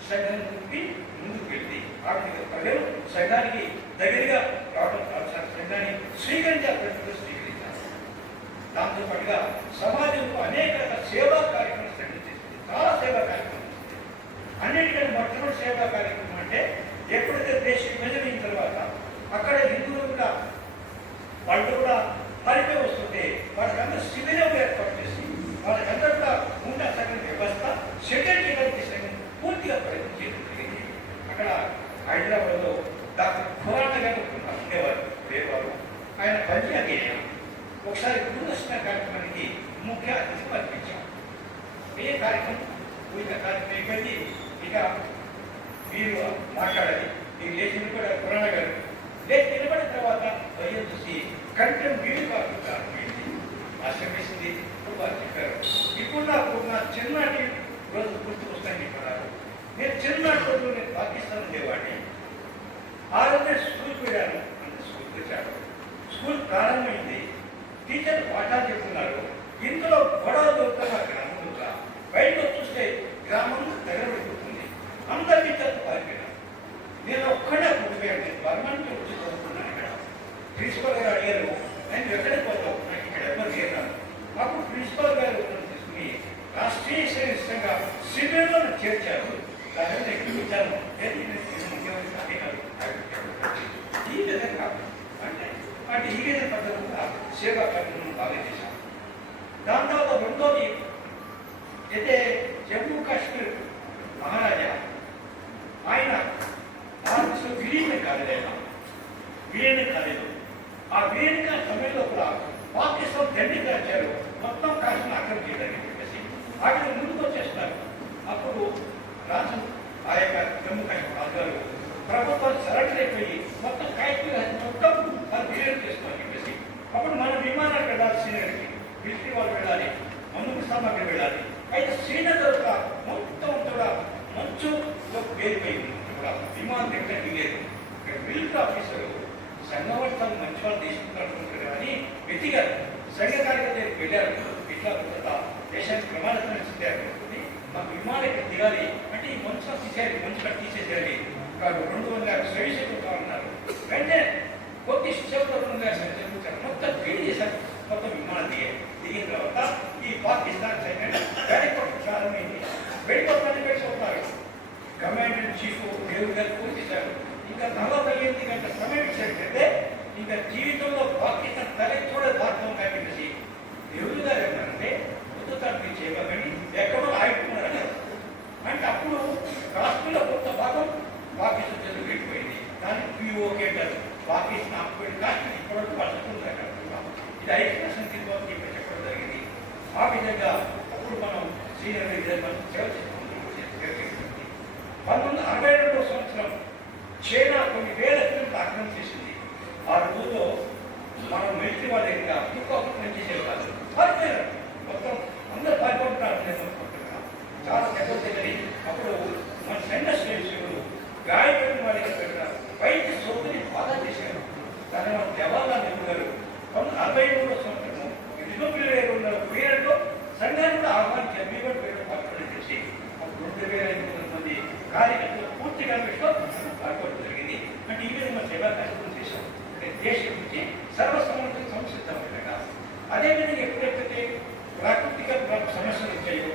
సంఘం నుండి ముందుకు వెళ్తే ఆర్థిక ప్రజలు సంఘానికి దగ్గరగా రావడం సంఘాన్ని స్వీకరించాలి. స్వీకరించాలి. దాంతో పాటుగా సమాజంలో అనేక రకాల సేవా కార్యక్రమాలు సంఘం చేస్తుంది. చాలా సేవా కార్యక్రమాలు. అన్నిటికంటే మొట్టమొదటి సేవా కార్యక్రమం అంటే ఎప్పుడైతే దేశం విభజన తర్వాత అక్కడ హిందువులు కూడా వాళ్ళు కూడా పరిపై వస్తుంటే వాళ్ళకంతా శిబిరం ఏర్పాటు చేసి వాళ్ళకంతా కూడా ఉండే సంఘం వ్యవస్థ సెటిల్ చేయడానికి సంఘం పూర్తిగా ప్రయత్నం చేయడం జరిగింది. అక్కడ హైదరాబాద్లో డాక్టర్ ఖురానా గారు ఉండేవారు ఉండేవారు. ఆయన పంజాబీ అయినా ఒకసారి గురుదర్శన కార్యక్రమానికి ముఖ్య అతిథి పంపించాం. ఏ కార్యక్రమం కార్యక్రమం అయిపోయింది. ఇక మీరు మాట్లాడాలి. మీరు లేచి నిలబడే ఖురానా గారు లేచి నిలబడిన తర్వాత భయం చూసి కంఠం వీలు కాకుండా ప్రారంభమైంది. ఆశ్రమిస్తుంది. వారు చెప్పారు, ఇప్పుడు నా చిన్నటి రోజు గుర్తుకొస్తాయని చెప్పారు. నేను చిన్నటి రోజు నేను పాకిస్తాన్ ఉండేవాడిని. ఆ రోజు స్కూల్కి వెళ్ళాను. అంటే స్కూల్కి వచ్చాను. స్కూల్ ప్రారంభమైంది. టీచర్ పాఠాలు చెప్తున్నారు. ఇందులో గొడవ దొరుకుతున్న గ్రామంలో బయటకు చూస్తే గ్రామం తగలబడిపోతుంది. అందరి టీచర్లు పారిపోయారు. నేను ఒక్కడే పుట్టిపోయాను. గవర్నమెంట్ వచ్చి చదువుకున్నాను. ఇక్కడ ప్రిన్సిపల్ గారు అడిగారు, నేను ఎక్కడికి పోతావు, నాకు ఇక్కడ ఎవరు లేరు. అప్పుడు ప్రిన్సిపల్ గారు తీసుకుని రాష్ట్రీయ సంఘ శిబిరంలో చేర్చారు. దాని నేను ఇచ్చాను. ఈ విధంగా అంటే ఈ విధంగా పద్ధతిగా సేవా కార్యక్రమం బాగా చేశాం. దాని తర్వాత రెండోది అయితే జమ్మూ కాశ్మీర్ మహారాజా ఆయన విలీనం కాలేదు. విలీనం కాలేదు. ఆ విలీనంగా సమయంలో కూడా పాకిస్తాన్ దండీకరించారు. మొత్తం కాశ్మీర్ ఆక్రమణ చేయడానికి చెప్పేసి వాటిని ముందుకు వచ్చేస్తారు. అప్పుడు రాజు ఆ యొక్క జమ్మూ కాశ్మీర్ రాజుగారు ప్రభుత్వాన్ని సరెండర్ అయిపోయి మొత్తం కాశ్మీర్ మొత్తం విలీనం చేసుకోవాలని చెప్పేసి అప్పుడు మన విమానాలు వెళ్ళాలి. శ్రీనగర్కి మిలిటరీ వాళ్ళు వెళ్ళాలి. మందు సామాగ్రి వెళ్ళాలి. అయితే శ్రీనగర్ మొత్తం కూడా మంచులో పేరుపోయింది. కూడా విమానం ఎక్కడ దిగలేదు. ఇక్కడ మిలిటరీ ఆఫీసరు సంఘవర్తాలు మంచి వాళ్ళు తీసుకుంటారు కానీ వెతిగారు. సంఘ కార్యక్రమానికి వెళ్ళారు. ఇట్లా కొంత దేశానికి ప్రమాదమైన స్థితి ఏర్పడుతుంది. మాకు విమానం ఇక్కడ దిగాలి అంటే ఈ మంచు తీసేయాలి. మంచు కట్టి తీసేసేయాలి. కాదు 200 స్వైసెట్లు కావాలన్నారు. వెంటనే కొద్ది శిక్షకులుగా జరుగుతారు. మొత్తం ఫీడ్ చేశారు. మొత్తం విమానం దిగిన తర్వాత ఈ పాకిస్తాన్ సైన్యం వెళ్ళిపోవడం ప్రారంభమైంది. వెళ్ళిపోతున్నారు. కమాండర్ చీఫ్ దేవుడు గారు పూర్తిశారు. ఇంకా 48 గంటల సమయం ఇచ్చారంటే ఇంకా జీవితంలో పాకిస్తాన్ తల్లి కూడా భారతం కాబట్టి దేవుడు గారు ఏమన్నారంటే ఉత్తరాన్ని చేయమని ఎక్కడో ఆగిపోయినారు. అంటే అప్పుడు రాష్ట్రంలో కొంత భాగం పాకిస్తాన్ చదువు వెళ్ళిపోయింది. దానికి పిఓకే అంటారు. పాకిస్తాన్ ఆపుకోండి కాశ్మీర్ ఇప్పటివరకు పడుతుంటారు. ఇది ఐక్యరాష్ట్రం తీర్మానం చెప్పడం జరిగింది. ఆ విధంగా అప్పుడు మనం సీనియర్ మనం సేవ చేసుకుంటాం. 1962వ సంవత్సరం చైనా కొన్ని వేల కిలోమీటర్లు ఆక్రమణ చేసింది. ఆ రోజుల్లో మనం మిలిటరీ వాళ్ళ దగ్గర ఇంకొకటి చేసేది కాదు. పారిపోయారు. మొత్తం అందరూ పారిపోతున్నారు. చాలా దెబ్బతిని అప్పుడు మన సైన్య సైనికులు గాయపడిన వాళ్ళ దగ్గర పెట్టారు. వైద్య సోదరి బాగా చేశారు. కానీ మన జవహర్లాల్ నెహ్రూ గారు 1963వ సంవత్సరం యుద్ధ పీరియడ్లో సంఘాన్ని కూడా ఆహ్వానించారు. మీ కూడా పేరు పాల్గొనడం చేసి అప్పుడు 2500 మంది కార్యకర్తలు పూర్తిగా పాల్గొనడం జరిగింది. అంటే ఈ విధంగా సేవా కార్యక్రమం చేశాం. అంటే దేశం నుంచి సర్వసమర్థ సంసిద్ధమైన అదేవిధంగా ఎప్పుడైతే ప్రాకృతిక సమస్యలు వచ్చాయో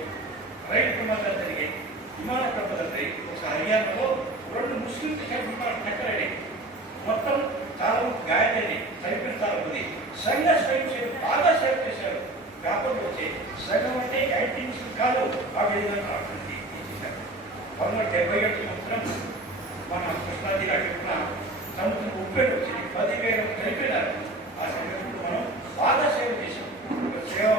రైలు ప్రమాదాలు జరిగాయి, విమాన ప్రమాదాలు జరిగాయి. ఒకసారి హర్యానాలో 2 ముస్లిం విమానాలు టక్కరయ్యాయి. మొత్తం చాలా గాయాలైనవి. సైన్యం చాలా ఉంది. సంఘ స్వయం సేవలు బాగా సేవ చేశారు. వ్యాపారం వచ్చే సంఘం అంటే యాక్టివిటీస్ కాదు. ఆ విధంగా ఆడుతుంది చేశారు. 1977 సంవత్సరం మన కృష్ణాజీ గారు సముద్రం ఉప్పేరు వచ్చింది. 10,000 చనిపోయినారు. ఆ సంఘటనలో మనం బాగా సేవ చేశాం. సేవ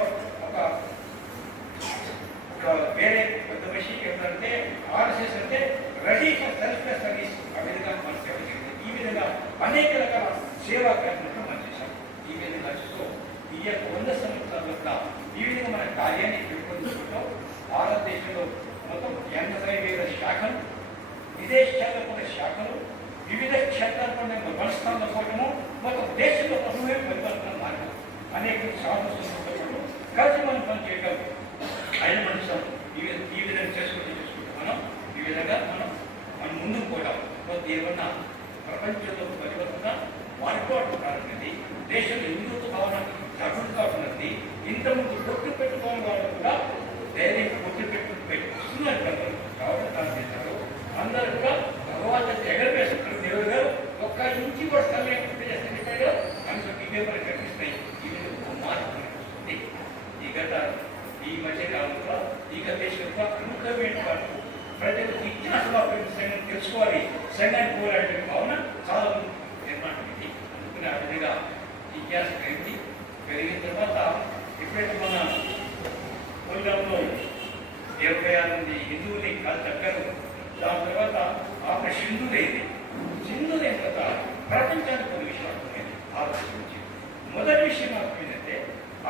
ఒక వేరే పెద్ద విషయం ఏంటంటే ఆర్ఎస్ఎస్ అంటే రెడీ ఫర్ సెల్ఫ్ సర్వీస్. ఆ విధంగా మనం సేవ చేయాలి. ఈ విధంగా అదేవిధంగా అనేక రకాల సేవా కార్యక్రమాలు మనం చేశాం. ఈ విధంగా చూస్తూ ఈ యొక్క 100 సంవత్సరాల్లో కూడా ఈ విధంగా మన కార్యాన్ని పెంపొందించుకుంటూ భారతదేశంలో మొత్తం 85,000 శాఖలు, విదేశాల్లో కూడా శాఖలు, వివిధ క్షేత్రాల్లో మనస్థానంలో పోవటము, మొత్తం దేశంలో ప్రభుత్వమే పరివర్తన మార్గం అనేక సాధనలు కలిసి మనం పనిచేయటం ఆయన మనుషులు ఈ విధంగా చేసుకుంటూ మనం ఈ విధంగా మనం ముందుకు పోవడం ఏమన్నా ప్రపంచంలో పరివర్తన మారిపోవడం ప్రారంభించింది. దేశంలో హిందుత్వ భావన అభివృద్ధి కావడం ఇంతకుముందు పొట్టు పెట్టుకోవడం వాళ్ళు కూడా ధైర్యంగా పొట్టు పెట్టుకున్నారు కావడం ప్రారంభించారు. అందరూ కూడా భగవంతుడు ఎగరవేసుకుంటారు. దేవుడు గారు ఒక్క ఇంచి కూడా సమయం పూర్తి చేస్తే అందుకు ఇవే మనకు కనిపిస్తాయి. ఈ విధంగా మార్పు వస్తుంది. ఈ మధ్య కాలంలో ఈ దేశంలో ప్రముఖమైన వాళ్ళు ప్రజలు ఇతిహాసంలో సంఘం తెలుసుకోవాలి, సంఘాన్ని పోరాడే భావన చాలా నిర్మాణం ఇది. అందుకునే ఆ విధంగా ఇతిహాసం పెరిగిన తర్వాత ఎప్పుడైతే మన కొల్లంలో 76 మంది హిందువుని కాదు తగ్గారు. దాని తర్వాత ఆమె సింధులైంది. సింధులైన తర్వాత ప్రపంచానికి కొన్ని విషయాలు ఆలోచించి మొదటి విషయం ఏంటంటే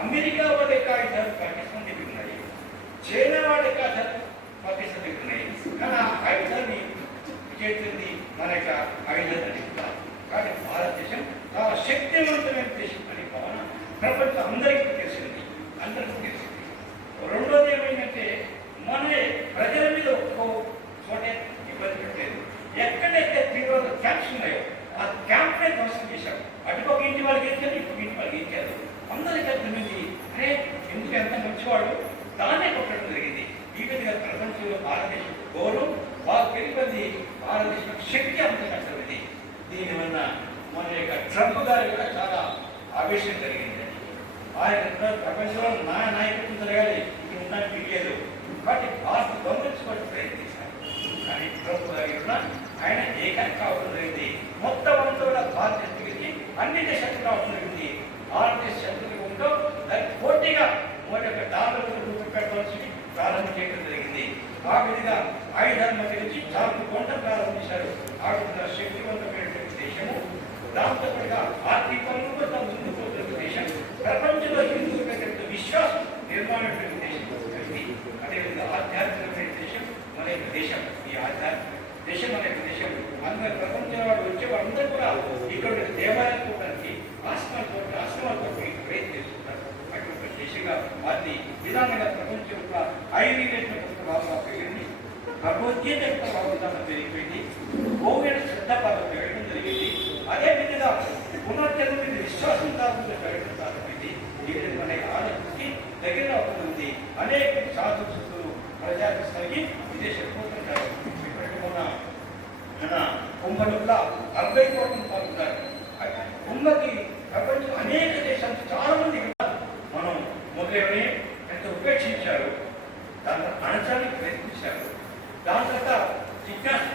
అమెరికా వాళ్ళ యొక్క ఆయుధాలు పాకిస్తాన్ దగ్గర ఉన్నాయి, చైనా వాళ్ళ యొక్క ఆయుధాలు పాకిస్తాన్ దగ్గర ఉన్నాయి. కానీ ఆ ఆయుధాన్ని చేస్తుంది మన యొక్క ఆయుధాలు అడుగుతారు. కానీ భారతదేశం చాలా శక్తివంతమైన దేశం అనే భావన ప్రపంచం అందరికీ తెలిసింది, అందరికీ తెలిసింది. రెండోది ఏమైందంటే మన ప్రజల మీద ఒక్కో చోటే ఇబ్బంది పెట్టలేదు. ఎక్కడైతే తీవ్రత క్యాంప్స్ ఉన్నాయో ఆ క్యాంప్నే ధ్వంసం చేశారు. అటుపక్క ఇంటి వాళ్ళకి ఇచ్చారు, ఇంకొక ఇంటి వాళ్ళకి ఇచ్చారు. అందరికీ అర్థమైంది అరే ఎందుకు ఎంత మంచివాడు దాన్నే కొట్టడం జరిగింది. ఈ విధంగా ప్రపంచంలో భారతదేశం గౌరవం బాగా పెరిగింది. భారతదేశం శక్తి అంత కష్టమైంది. దీనివల్ల మన యొక్క ట్రంప్ గారి కూడా చాలా ఆవేశం జరిగింది. ఆయన ప్రపంచంలో నాయకత్వం జరగాలి, ఇక్కడ ఉండడానికి లేదు కాబట్టి భారత గవర్నమెంట్స్ ప్రయత్నించారు. కానీ ట్రంప్ గారి కూడా ఆయన ఏకాంత కావడం జరిగింది. మొత్తం అంతా కూడా భారతదేశానికి అన్ని దేశాలకు రావడం జరిగింది. భారతదేశ శత్రువులు ఉంటూ దానికి పోటీగా $1 పెట్టవలసి ప్రారంభం చేయడం జరిగింది. ఆ విధంగా ఆయుధాలను తెలిసి చాలా కొండ ప్రారంభించారు. ఆ విధంగా శక్తివంతమైనటువంటి దేశము, దాంతో పాటుగా ఆర్థికంగా కూడా ముందుకు పోతున్న దేశం, ప్రపంచంలో హిందువుల దగ్గర విశ్వాసం నిర్మాణమైన దేశం. అదేవిధంగా ఆధ్యాత్మికమైన దేశం మన యొక్క దేశం. ఈ ఆధ్యాత్మిక దేశం మన యొక్క దేశం. అందరూ ప్రపంచంలో వాడు వచ్చే వాళ్ళందరూ కూడా ఇక్కడ దేవాలయాలు పోవడానికి ఆశ్రమాలు పోవడానికి ప్రయత్నిస్తున్నారు. అటువంటి దేశంగా వారిని విధానంగా ప్రపంచం యొక్క ఐర్వేద భావంగా పెరిగింది. భగవద్గీత యొక్క భావం పెరిగిపోయింది. గోవేణ శ్రద్ధాభావం పెరగడం జరిగింది. అదేవిధంగా పునర్జన్మ మీద విశ్వాసం కాకుండా పెరగడం ప్రారంభమైంది. ఈ విధంగా ఆలోచించి దగ్గర అవుతుంది. అనేక సాధు శక్తులు ప్రజాకి స్థాయికి విదేశం పోతుంటారు. ఇప్పటికీ మన కుంభలో కూడా 40 కోట్లు పాల్గొన్నారు. కుంభకి ప్రపంచం అనేక దేశాలు చాలా మంది మనం మొదలైన ఎంత ఉపేక్షించారు, దాన్ని అణచానికి ప్రయత్నించారు. దాని తర్వాత జిజ్ఞాస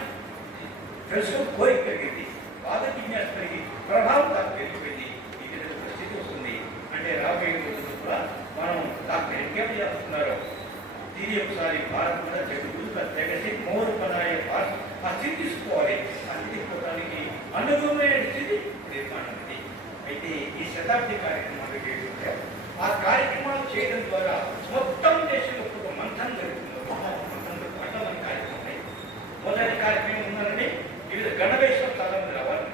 తెలుసుకుని కోరిక పెరిగింది, బాధ జిజ్ఞాస పెరిగి ప్రభావం దానికి పెరిగిపోయింది. ఈ విధంగా పరిస్థితి వస్తుంది. అంటే రాబోయే రోజుల్లో కూడా మనం డాక్టర్ ఎంకేం చేస్తున్నారో తిరిగి ఒకసారి భారత్ కూడా తెగసి మోరు పదాయ భారత్ ఆ స్థితి తీసుకోవాలి. ఆ స్థితి తీసుకోవడానికి అనుగుణమైన స్థితి నిర్మాణం ఉంది. అయితే ఈ శతాబ్ది కార్యక్రమాలు ఏంటంటే ఆ కార్యక్రమాలు చేయడం ద్వారా మొత్తం దేశంలో ఒక మంథనం జరుగుతుంది. మంథనం కార్యక్రమం మొదటి కార్యక్రమం ఉందని వివిధ గణవేశాలు చాలా మంది రావాలి.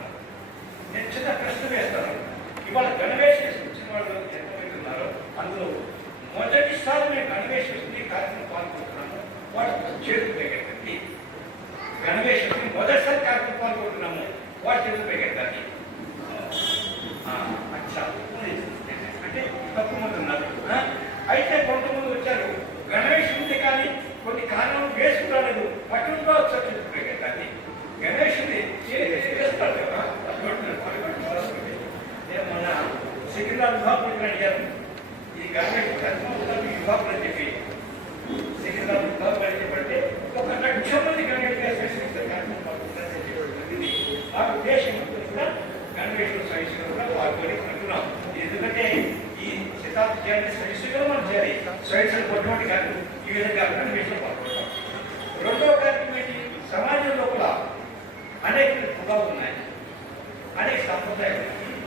నేను చిన్న ప్రశ్న వేస్తాను. ఇవాళ గణవేశం వచ్చిన వాళ్ళు ఎంతమంది ఉన్నారో అందులో మొదటిసారి మేము గణవేశం కార్యక్రమం పాల్గొంటున్నాము. వాడు చేతులు పెట్టి గణవేశం మొదటిసారి కార్యక్రమం పాల్గొంటున్నాము. వాడు చేతులు పెట్టి అంటే తక్కువ మంది ఉన్నారు. అయితే కొంతమంది వచ్చారు గణేష్ ఉంది కానీ కొన్ని కారణాలు వేసుకురాలేదు. అటువంటి వచ్చారు చేతులు పెట్టి గణేషుని వేస్తారు కదా. నేను మొన్న సికింద్రాబాద్ విభాగం అడిగాను, ఈ గణేష్ విభాగం అని చెప్పి సికింద్రాబాద్ విభాగం అని చెప్పంటే 1 లక్షం మంది గణేష్ ఆ ఉద్దేశం కూడా గణేష్ సైన్స్ కూడా పాల్గొని అంటున్నాం. ఎందుకంటే ఈ శతాబ్ది సైన్స్గా మనం చేయాలి. సైన్స్ కొట్టుబడి కాదు. ఈ విధంగా గణేష్లో పాల్గొంటాం. రెండవ కార్యక్రమం ఏంటి? సమాజం లోపల అనేక కులాలు ఉన్నాయి. అనేక సంప్రదాయాలు ఉన్నాయి.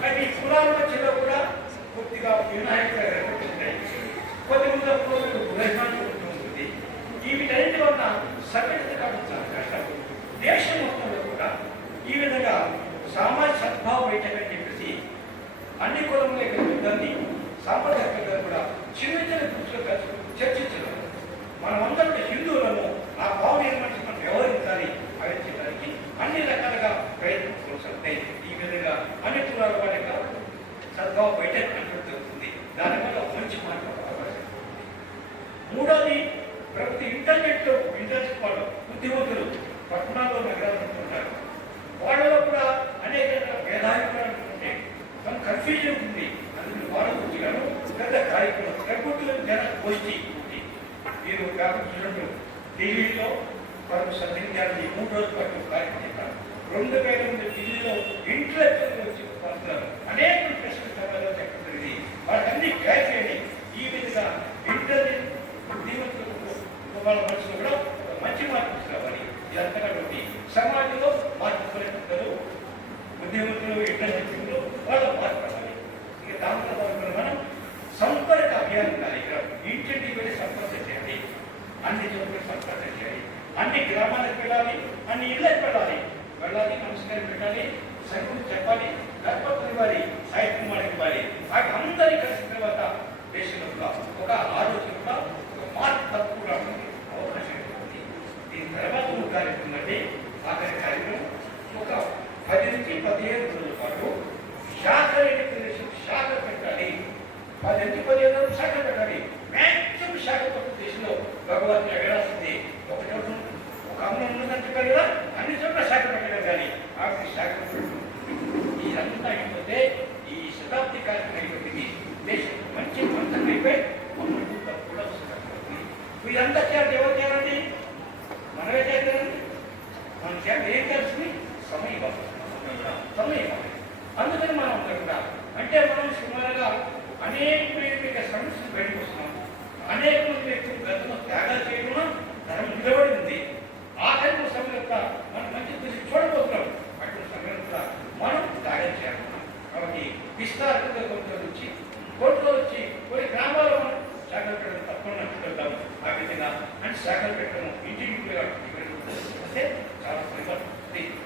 కానీ ఈ కులాల మధ్యలో కూడా పూర్తిగా వినాయకుడు ఉంటాయి. కొద్దిమంది గృహశాంతి ఉంటుంది. ఈ వీటన్నిటి వల్ల సంఘటిత కావడం చాలా కష్టం. దేశం మొత్తంలో కూడా ఈ విధంగా సామాజిక సద్భావం ఏంటని చెప్పేసి అన్ని కులముల యొక్క యుద్ధాన్ని సాంప్రదాయ పెద్దలు కూడా చిన్న చిన్న దృష్టిలో చర్చించడం. మనమందరం హిందువులను ఆ భావం ఏమంటే మనం వ్యవహరించాలి ఆలోచించడానికి అన్ని రకాలుగా ప్రయత్నం కొనసాగుతాయి. ఈ విధంగా అన్ని కులాల వారి యొక్క సద్భావం బయట జరుగుతుంది. దానివల్ల మంచి మార్పు అవకాశం. మూడోది ప్రతి ఇంటర్నెట్ వాళ్ళు బుద్ధిమంతులు పట్టణాల్లో నగరాలు ఉంటుంటారు. వాళ్ళలో కూడా అనేక భేదాభిప్రాయాలు ఉంటే మన కన్ఫ్యూజన్ ఉంటుంది. అందుకని వాళ్ళ గురించి గాను పెద్ద కార్యక్రమం ప్రభుత్వం జన గోష్ఠి ఉంది. మీరు చూడండి ఢిల్లీలో పలు సంధించాలని 3 రోజుల పాటు కార్యక్రమం చేస్తారు. 2008 ఢిల్లీలో ఇంటలెక్చువల్ వచ్చి వస్తున్నారు. అనేక ప్రశ్నలు సభలో చెప్పడం జరిగింది. వాళ్ళన్నీ క్లారిఫై అయినాయి. ఈ విధంగా ఇంటర్నెట్ బుద్ధిమంతులకు వాళ్ళ మనసులో కూడా మంచి మార్పు తీసుకురావాలి. ఇదంతా కాబట్టి సమాజంలో మార్పు కొనసాగుతారు. బుద్ధిమంతులు ఇంటర్నెట్ వాళ్ళ మార్పు రావాలి. ఇక దాంట్లో మనం సంపర్క అభియానం కార్యక్రమం ఇంటింటికి వెళ్ళి సంపర్క చేయాలి. అన్ని చోట్ల సంపర్క చేయాలి. అన్ని గ్రామాలకు వెళ్ళాలి. అన్ని ఇళ్ళకి వెళ్ళాలి. నమస్కారం పెట్టాలి. సంగతి చెప్పాలి. గర్భవతి ఇవ్వాలి. సాహిత్యం ఇవ్వాలి. వాటి అందరి కలిసిన తర్వాత దేశంలో ఒక ఆలోచన ఒక మార్పు తక్కువ అవకాశం ఉంటుంది. దీని తర్వాత కార్యక్రమం అంటే ఆఖరి కార్యక్రమం ఒక 10 నుంచి 15 రోజుల పాటు శాఖ పెట్టాలి. 10 నుంచి 15 రోజులు శాఖ పెట్టాలి. మ్యాక్సిమం శాఖ పట్టు దేశంలో భగవద్గీత వెళ్ళాల్సింది. ఒక చోట ఒక అమ్మ ఉన్నదని చెప్పారు కదా, అన్ని చోట్ల శాఖ పెట్టడం కానీ ఆఖరి శాఖ ఇదంతా అయిపోతే ఈ శతాబ్ది కార్యక్రమం అయిపోయింది. దేశం మంచి మంత్రం అయిపోయి కూడా వస్తుంది. ఇదంతా చేయాలి. ఎవరు చేయాలండి? మనమే చేయాలండి. మన చేయాలి. ఏం చేయాల్సింది? సమయం ఇవ్వాలి. అందుకని మనం అందరూ కూడా అంటే మనం సుమారుగా అనేక సమస్యలు బయటకు వస్తున్నాం. అనేక మంది వ్యక్తులు గతంలో త్యాగాలు చేయడం ధర్మం నిలబడి ఉంది. ఆఖరి సమయం యొక్క మనం మంచి దృష్టి చూడబోతున్నాం. అటువంటి సమయం కూడా మనం త్యాగం చేయాలన్నాం. కాబట్టి విస్తారంగా కోర్టులో వచ్చి కొన్ని గ్రామాల్లో మనం శాఖలు పెట్టడం తప్పకుండా నచ్చుకుంటాం. ఆ విధంగా అంటే శాఖలు పెట్టడం ఇంటికి వస్తే చాలా పరివర్తన.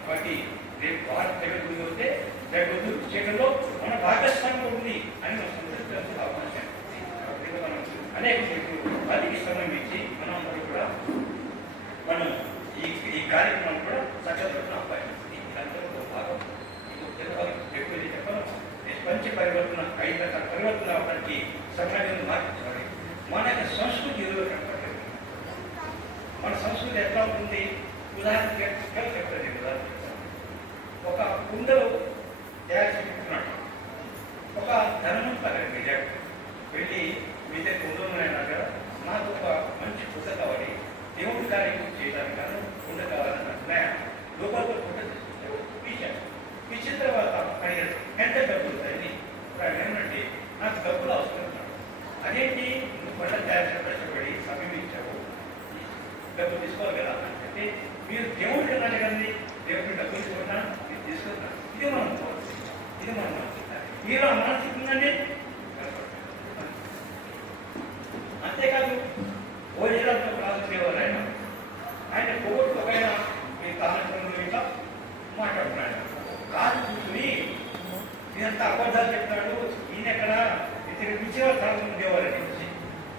కాబట్టి రేపు భారత జగత్తు వస్తే రేపు చేయడంలో మన భాగస్వామ్యం ఉంది అని మనం సంతృప్తి అవకాశం. మనం అనేక పదికి సమయం ఇచ్చి మనం అందరూ కూడా మనం ఈ కార్యక్రమం కూడా సక్సెస్ఫుల్ అవకాశం ఉంది. ఇదంతా భాగం ఎక్కువ చెప్పడం మంచి పరివర్తన 5 రకాల పరివర్తన అవడానికి సమాజంలో మార్పించాలి. మన యొక్క సంస్కృతి ఎదురు కనపడలేదు. మన సంస్కృతి ఎట్లా ఉంటుంది? ఉదాహరణకి చెప్పండి. ఒక కుండలో తయారు చేసుకుంటున్నాడు. ఒక ధనవంతుడు వెళ్ళి మీ దగ్గర కుండలున్నాయన్నారు కదా, నాకు ఒక మంచి కుండ కావాలి, దేవుడి కార్యక్రమం చేయడానికి కానీ కుండ కావాలన్నా లోపల కుండ తీసుకుంటాడు. ఇచ్చిన తర్వాత అడిగాడు ఎంత డబ్బులు అవుతాయని. ఏమంటే నాకు డబ్బులు అవసరం. అదేంటి నువ్వు కుండ తయారు చేసి కష్టపడి సమయం ఇచ్చావు, డబ్బులు తీసుకోవాలి కదా అంటే మీరు దేవుడికి అన్నారు కదండి, దేవుడికి డబ్బులు తీసుకున్నా మీరు తీసుకుంటున్నారు. ఇది మనం మీరు మనసు ఉందండి. అంతేకాదు భోజనాలతో ప్రారంభించేవారు ఆయన కోర్టు ఒక మీ కాలక్రమంలో ఇంకా మాట్లాడుతున్నాడు. కాదు కూర్చుని ఇదంతా అబద్ధాలు చెప్తాడు. ఈయన ఎక్కడ ఇతను పిలిచేవారు చాలా ఉండేవారు నుంచి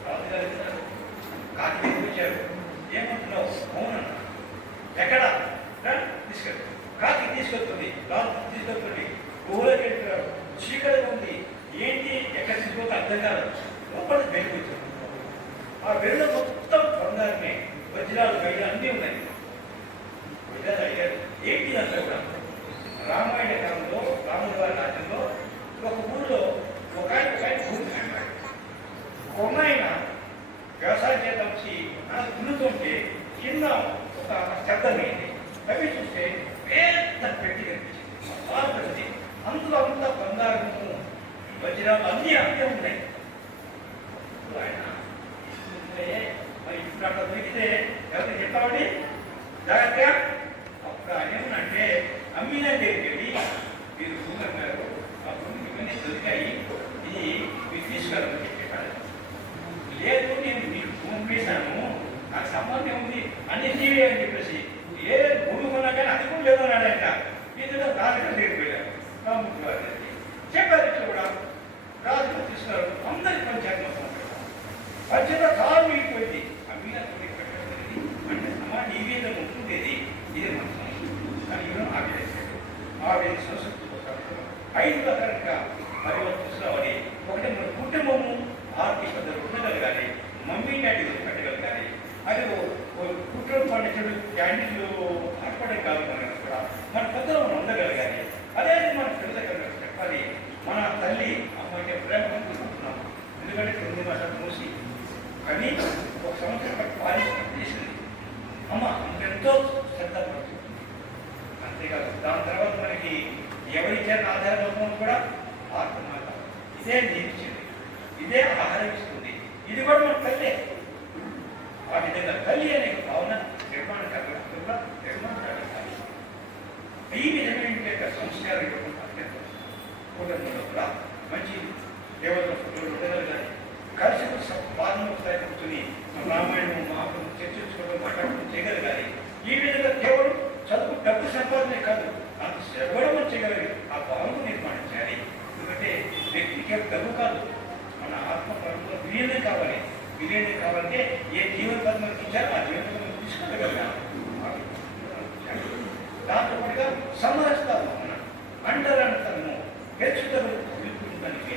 రాజుగారు కాకి వచ్చారు. ఏమంటున్నావు? అవునన్నా. ఎక్కడ తీసుకెళ్తాడు? కాకి తీసుకొస్తుంది. రాజు తీసుకొస్తుంది. గుహలోకి వెళ్తున్నాడు. చీకటి ఉంది. ఏంటి ఎక్కడ తీసుకొస్తే అర్థం కాదు. లోపల బయటకు వచ్చాడు. ఆ వెళ్ళు మొత్తం బంగారమే, వజ్రాలు బయట అన్నీ ఉన్నాయి. వజ్రాలు అడిగారు ఏంటి అంతా కూడా. రామాయణ కాలంలో రాముల వారి రాజ్యంలో ఒక ఊళ్ళో ఒక ఆయన భూమి అన్నాడు. కొన్నాయన వ్యవసాయం చేద్దాం వచ్చి దున్నుతుంటే కింద ఒక శబ్దమైంది. అవి చూస్తే పెద్ద పెట్టి కనిపించింది. చాలా పెద్దది. అందులో అంతా బంగారము వజ్రాలు అన్నీ ఉన్నాయి. ఆయన మరి ఇప్పుడు అక్కడ దొరికితే ఎవరికి చెప్పామండి జాగ్రత్తగా. అప్పుడు ఆయన ఏమనంటే అమ్మిన దగ్గరికి తీసుకురామని చెప్పాడు. లేదు నేను మీకు పంపిస్తాను, నాకు సంబంధం ఉంది అన్ని జీవే అని చెప్పేసి ఏ భూమి కొన్నా కానీ అది కూడా లేదన్నాడంట. ఇందులో రాజుగారు లేకపోయారు, రాముడు గారు చెప్పారు. ఇట్లా కూడా రాజుగారు తీసుకున్నారు. అందరికి పంచాయతీ పంచంలో కాలు మిగిలిపోయింది. ఆ మీద పెట్టేది అంటే సమాజం ఈ మీద ఉంటుండేది. ఇదే మన సంస్కృతి. కానీ ఈయన ఆవిడేశాడు. ఆవిడ సంస్కృతి కోసం 5 రకాలుగా పరివర్తించాలని. ఒకటి మన కుటుంబము ఆర్థిక పద్ధతులు ఉండగలగాలి, మమ్మీ డాడీ పెట్టగలగాలి. అది కుటుంబం పండించడం క్యాంటీన్లు ఏర్పడే కాదు. మనకు కూడా మన పెద్దలు మనం ఉండగలగాలి. అదే మన పిల్లల చెప్పాలి. మన తల్లి అమ్మాయికి ప్రేమ అనుకుంటున్నాం. ఎందుకంటే 9 మాసాలు మూసి కానీ 1 సంవత్సరం పాటు పాలి చేసింది అమ్మ. ఎంతో శ్రద్ధ పడుతుంది. అంతేకాదు దాని తర్వాత మనకి ఎవరిచ్చారు ఆధారం కూడా ఆత్మమాత. ఇదే జీవించింది, ఇదే ఆహారం ఇస్తుంది. ఇది కూడా మన తల్లే. ఆ విధంగా తల్లి అనే భావన నిర్మాణం కలగకుండా నిర్మాణం కలగాలి. ఈ విధమైన సంస్కారం కుటుంబంలో కూడా మంచి దేవతల ఫోటోలు ఉండగలగాలి. కలిసి బాధను స్థాయి కూర్చుని రామాయణం మహాభారతం చర్చించుకోవడం మాట్లాడడం చేయగలగాలి. ఈ విధంగా కేవలం చదువు డబ్బు సంపాదనే కాదు, అంత శ్రవడం చేయగలిగి ఆ భావన నిర్మాణం చేయాలి. ఎందుకంటే వ్యక్తికి డబ్బు కాదు, మన ఆత్మ పరంగా విలీనం కావాలి. విలీనం కావాలంటే ఏ జీవన పద్ధతికి ఇచ్చారో ఆ జీవన పద్ధతిని తీసుకోగలగాలి. దాంతో పాటుగా సమరస్తాము, మన అంటరానితనము హెచ్చుతను నిలుపుకుంటానికి.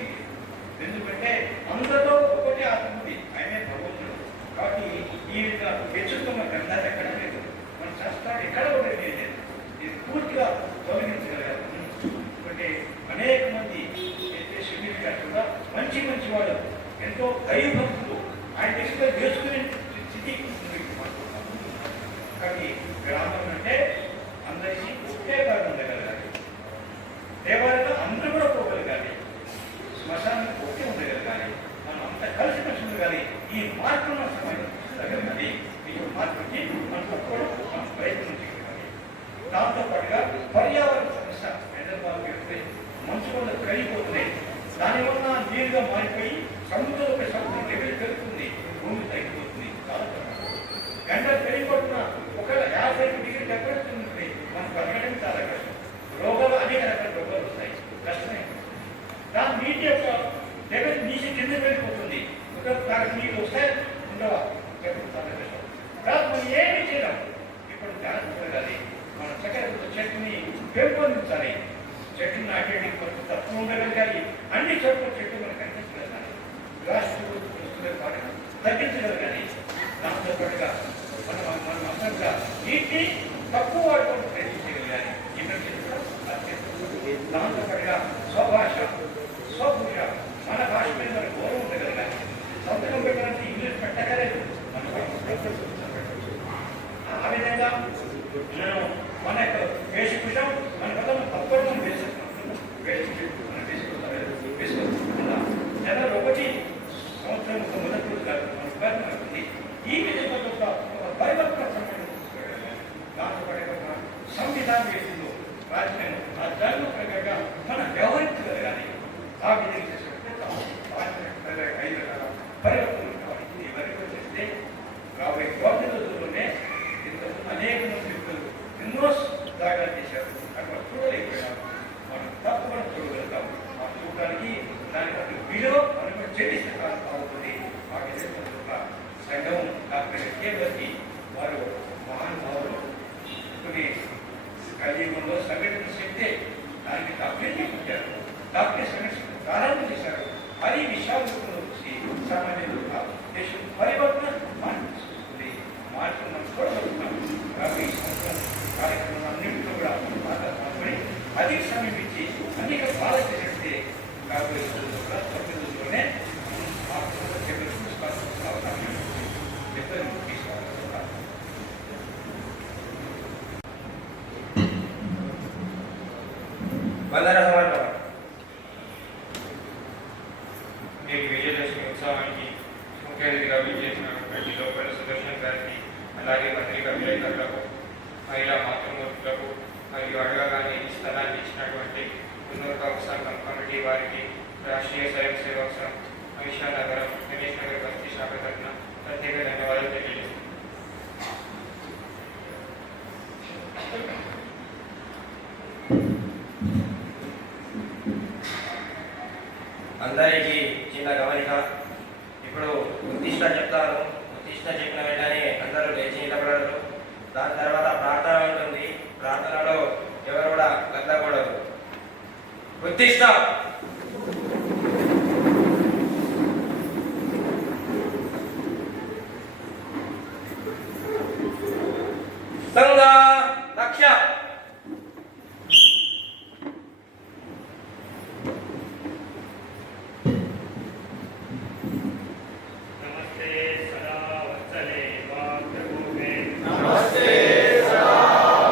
ఎందుకంటే అందరిలో ఒకటే ఆత్మ ఉంది, ఆయనే భగవంతుడు. కాబట్టి ఈ విధంగా హెచ్చుతమ గ్రంథాలు ఎక్కడ లేదు, మన శాస్త్రాలు ఎక్కడ కూడా లేదు. ఇది పూర్తిగా తొలగించగలగాలి. ఎందుకంటే అనేక మంది శిబిరి కాకుండా మంచి మంచి వాళ్ళు ఎంతో దైవభక్తులు ఆయన తీసుకుని వేసుకునే స్థితి కానీ గ్రామం అంటే అందరికీ ఒకే కాదు ఉండగలగాలి. దేవాలయంలో అందరూ కూడా పోగలగాలి. శ్మశానం ఒకే ఉండగలగాలి. మనం అంతా కలిసి కలిసి ఉండగాలి. ఈ మార్పు మన సమాజం తీసుకురాగలగాలి. ఈ మార్పుకి మనం తప్పకుండా మనం ప్రయత్నం చేయగలగాలి. దాంతోపాటుగా పర్యావరణ సమస్య హైదరాబాద్ ఎప్పుడే మంచు వల్ల కరిగిపోతున్నాయి. దానివల్ల నీరుగా మారిపోయి సముద్రంలో సముద్రం లెవెల్ పెరుగుతుంది, భూమి తగ్గిపోతుంది. ఎండ పెరిగిపోతున్నా ఒకవేళ 50 డిగ్రీ టెంపరేచర్ ఉంటుంది, మనం బతకడం చాలా కష్టం. రోగాలు అనేక రకాల రోగాలు వస్తాయి, కష్టమే. దాని నీటి యొక్క లెవెల్ నీటి కింద వెళ్ళిపోతుంది. ఒక నీళ్ళు వస్తాయి ఉండవా, చాలా కష్టం. తర్వాత మనం ఏమి చేయడం ఇప్పుడు జాగ్రత్త పెరగాలి. మన చక్కెర చెట్టుని పెంపొందించాలి. చెట్లు నాటేది కొంత తక్కువ ఉండగలగాలి. అన్ని చోట్ల చెట్లు మనకు కనిపించగలగాలి. తగ్గించగలగాలి. దాంతో పాటుగా మనం అందరిగా నీటిని తక్కువ వాడుకోవడం ప్రయత్నించగలగాలి. దాంతో పాటుగా స్వభాష స్వభూష మన భాష మీద మన గౌరవం ఉండగలగాలి. సంతకం పెట్టడానికి ఇంగ్లీష్ పెట్టగలేదు, మన ఆ విధంగా మనం మన యొక్క వేషభూషం మన పదం తప్పకుండా వేసుకుంటున్నాం. జనవరి 1 సంవత్సరం మొదటి రోజు కాదు మనకు ఈ విధంగా ఒక పరివర్తన దాంతో పాటు సంవిధానం వేసిందో రాజ్యాంగం ఆ ధర్మ ప్రకారంగా మనం వ్యవహరించగలగాలి. ఆ విధంగా చేసినట్టే 5 రకాల పరివర్తన కావాలి. ఇది వరకు చేస్తే రాబోయే కోటి రోజుల్లోనే ఇంతకుముందు అనేక మంది వ్యక్తులు ఎన్నో త్యాగాలు చేశారు. అక్కడ చూడలేకపోయినారు. మనం తప్పకుండా చూడగలుగుతాం. ఆ చూడడానికి దాని బట్టి విలువ మనకు చెల్లిస్తే బాగుంటుంది. ఆ విధంగా సంఘం డాక్టర్ ఎస్కేవతి వారు మహానుభావులు కొన్ని కలియుగంలో సంఘటన శక్తే దానికి డాక్టర్ని పుట్టారు. డాక్టర్ సంఘటన ప్రారంభం చేశారు. అది విషయాలు వచ్చి సామాన్యులుగా దేశం పరివర్తన మార్పుస్తుంది. మార్పు మనం చూడగలుగుతాం. కాబట్టి కార్యక్రమాలన్నింటిలో కూడా మాట్లాడుకొని అధిక సమయం ఇచ్చి అనేక బాధ చేస్తే కాబట్టి కూడా 9 రోజుల్లోనే వందన సమర్పణ. మీకు విజయదశమి ఉత్సవానికి ముఖ్య అతిథిగా విచ్చేసినటువంటి లోపల సుదర్శన్ గారికి, అలాగే పత్రికా విలేకరులకు, మహిళా మాతృమూర్తులకు మరియు అడగగానే ఈ స్థలాన్ని ఇచ్చినటువంటి ఉన్నత సంఘం కమిటీ వారికి, రాష్ట్రీయ స్వయం సేవక్ సంఘ్ విశానగరం గణేష్ నగర్ బస్తీ శాఖ తరఫున ప్రత్యేక ధన్యవాదాలు తెలియజేస్తున్నాను. అందరికీ చిన్న గమనిక. ఇప్పుడు ఉద్దిష్ట చెప్తాను. ఉద్దిష్ట చెప్పిన వెంటనే అందరూ లేచి నిలబడరు. దాని తర్వాత ప్రార్థన ఉంటుంది. ప్రార్థనలో ఎవరు కూడా కదలకూడదు. ఉద్దిష్ట. సంఘ రక్ష. నమస్తే సదా వత్సలే మాతృభూమే నమస్తే సదా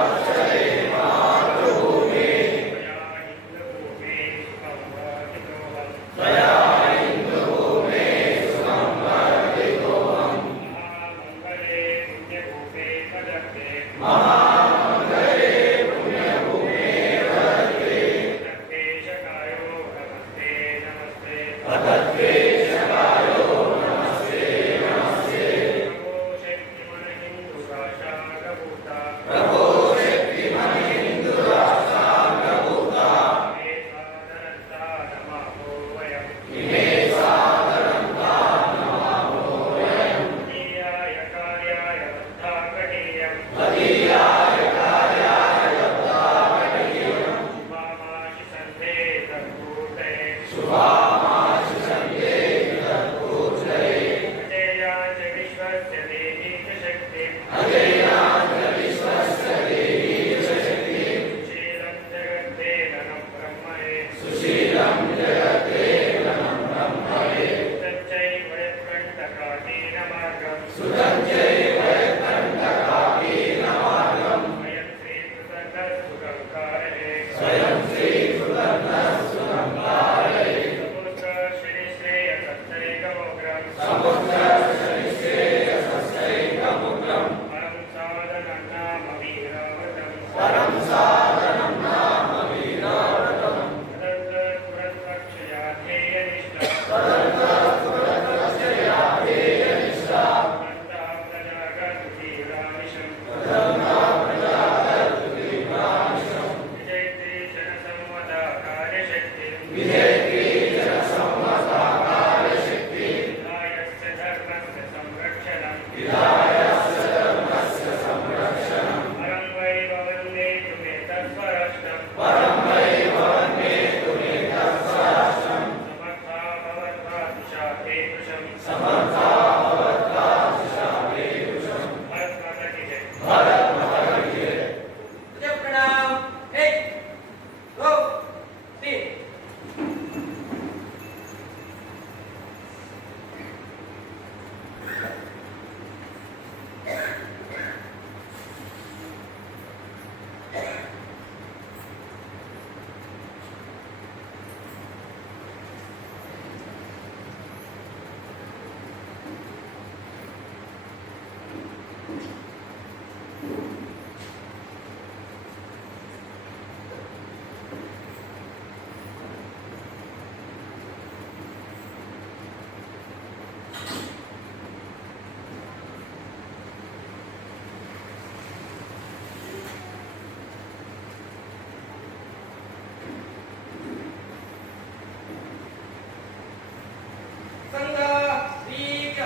వత్సలే మాతృభూమే త్వయా హిందూభూమే సుఖం వాదితోహం త్వయా హిందూభూమే సుఖం వర్ధితోహం మహామంగళే పుణ్యభూమే పదక్తే మహామంగళే పుణ్యభూమే వదతే తద్వేషకాయో నమస్తే నమస్తే అతద్వేషకాయో నమస్తే నమస్తే ప్రభో శక్తిమన హిందూ రాశాగభూత ప్రభో శక్తిమన్ హిందూ రాష్ట్రాంగభూత మే సాదరంతా నమో వయం ఇమే సాదరంతా నమామో వయం ధీయాయ కార్యాయ వద్ధాకటీయం తదీయాయ కార్యాయ వద్దాకటీయం మామాశి సంధే తత్పూర్తయే శుభామాశు సంతే విదర్భూత్రయే అజేయాచ విశ్వస్య దేవీ చ శక్తి అజేయాచ విశ్వస్య దేవీ చ శక్తిం శీలం జగద్వేదనం బ్రహ్మణే సుశీలం జగద్వేదనం బ్రహ్మణే తచ్చైవ యత్కంఠకాటీన మార్గం సుతజ్జైవ యత్కంఠకాపీన మార్గం స్వయం శ్రీకృతజ్ఞసుఖంకారే స్వయం శ్రీకృతజ్ఞసుఖంకారయే సముద్ర శ్రీశ్రేయసత్తైకమోగ్రం సముద్ర శనిశ్రేయసైకముగ్రం పరం సాధనం నామ వీరావతం పరం సాధనం నామ వీరావతం తదర్థపురత్వక్షయా ధ్యేయనిష్ఠా తదంతఃపురతస్యా ధ్యేయనిష్టా అంతః ప్రజాగతుతీవ్రామిషం విజయత్రీశన సంవద కార్యశక్తి విజయత్రీ జనసంవత్సరకార్యశక్తి విధాయస్య ధర్మస్య సంరక్షణం విధాయస్య ధర్మస్య సంరక్షణం పరం వై భవన్నేతు మే తత్పరష్టం పరం వై భవన్నేతు మే తత్స్వరాష్ట్రం సమర్థా భవత్వా దిశాకేతుషం సమర్థా భవత్వా దిశావేయుషం భరత్మతకి జై భారత్ మాతా కీ జై. ఉదయ ప్రణామ్. 8 గో 3 సంఘ దీక్ష.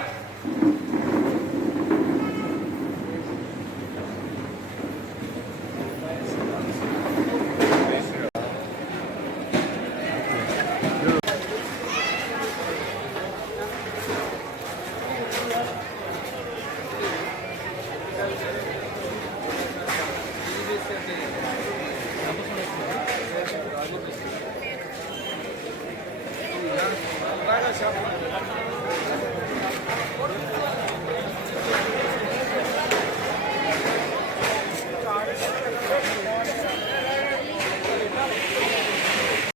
Raga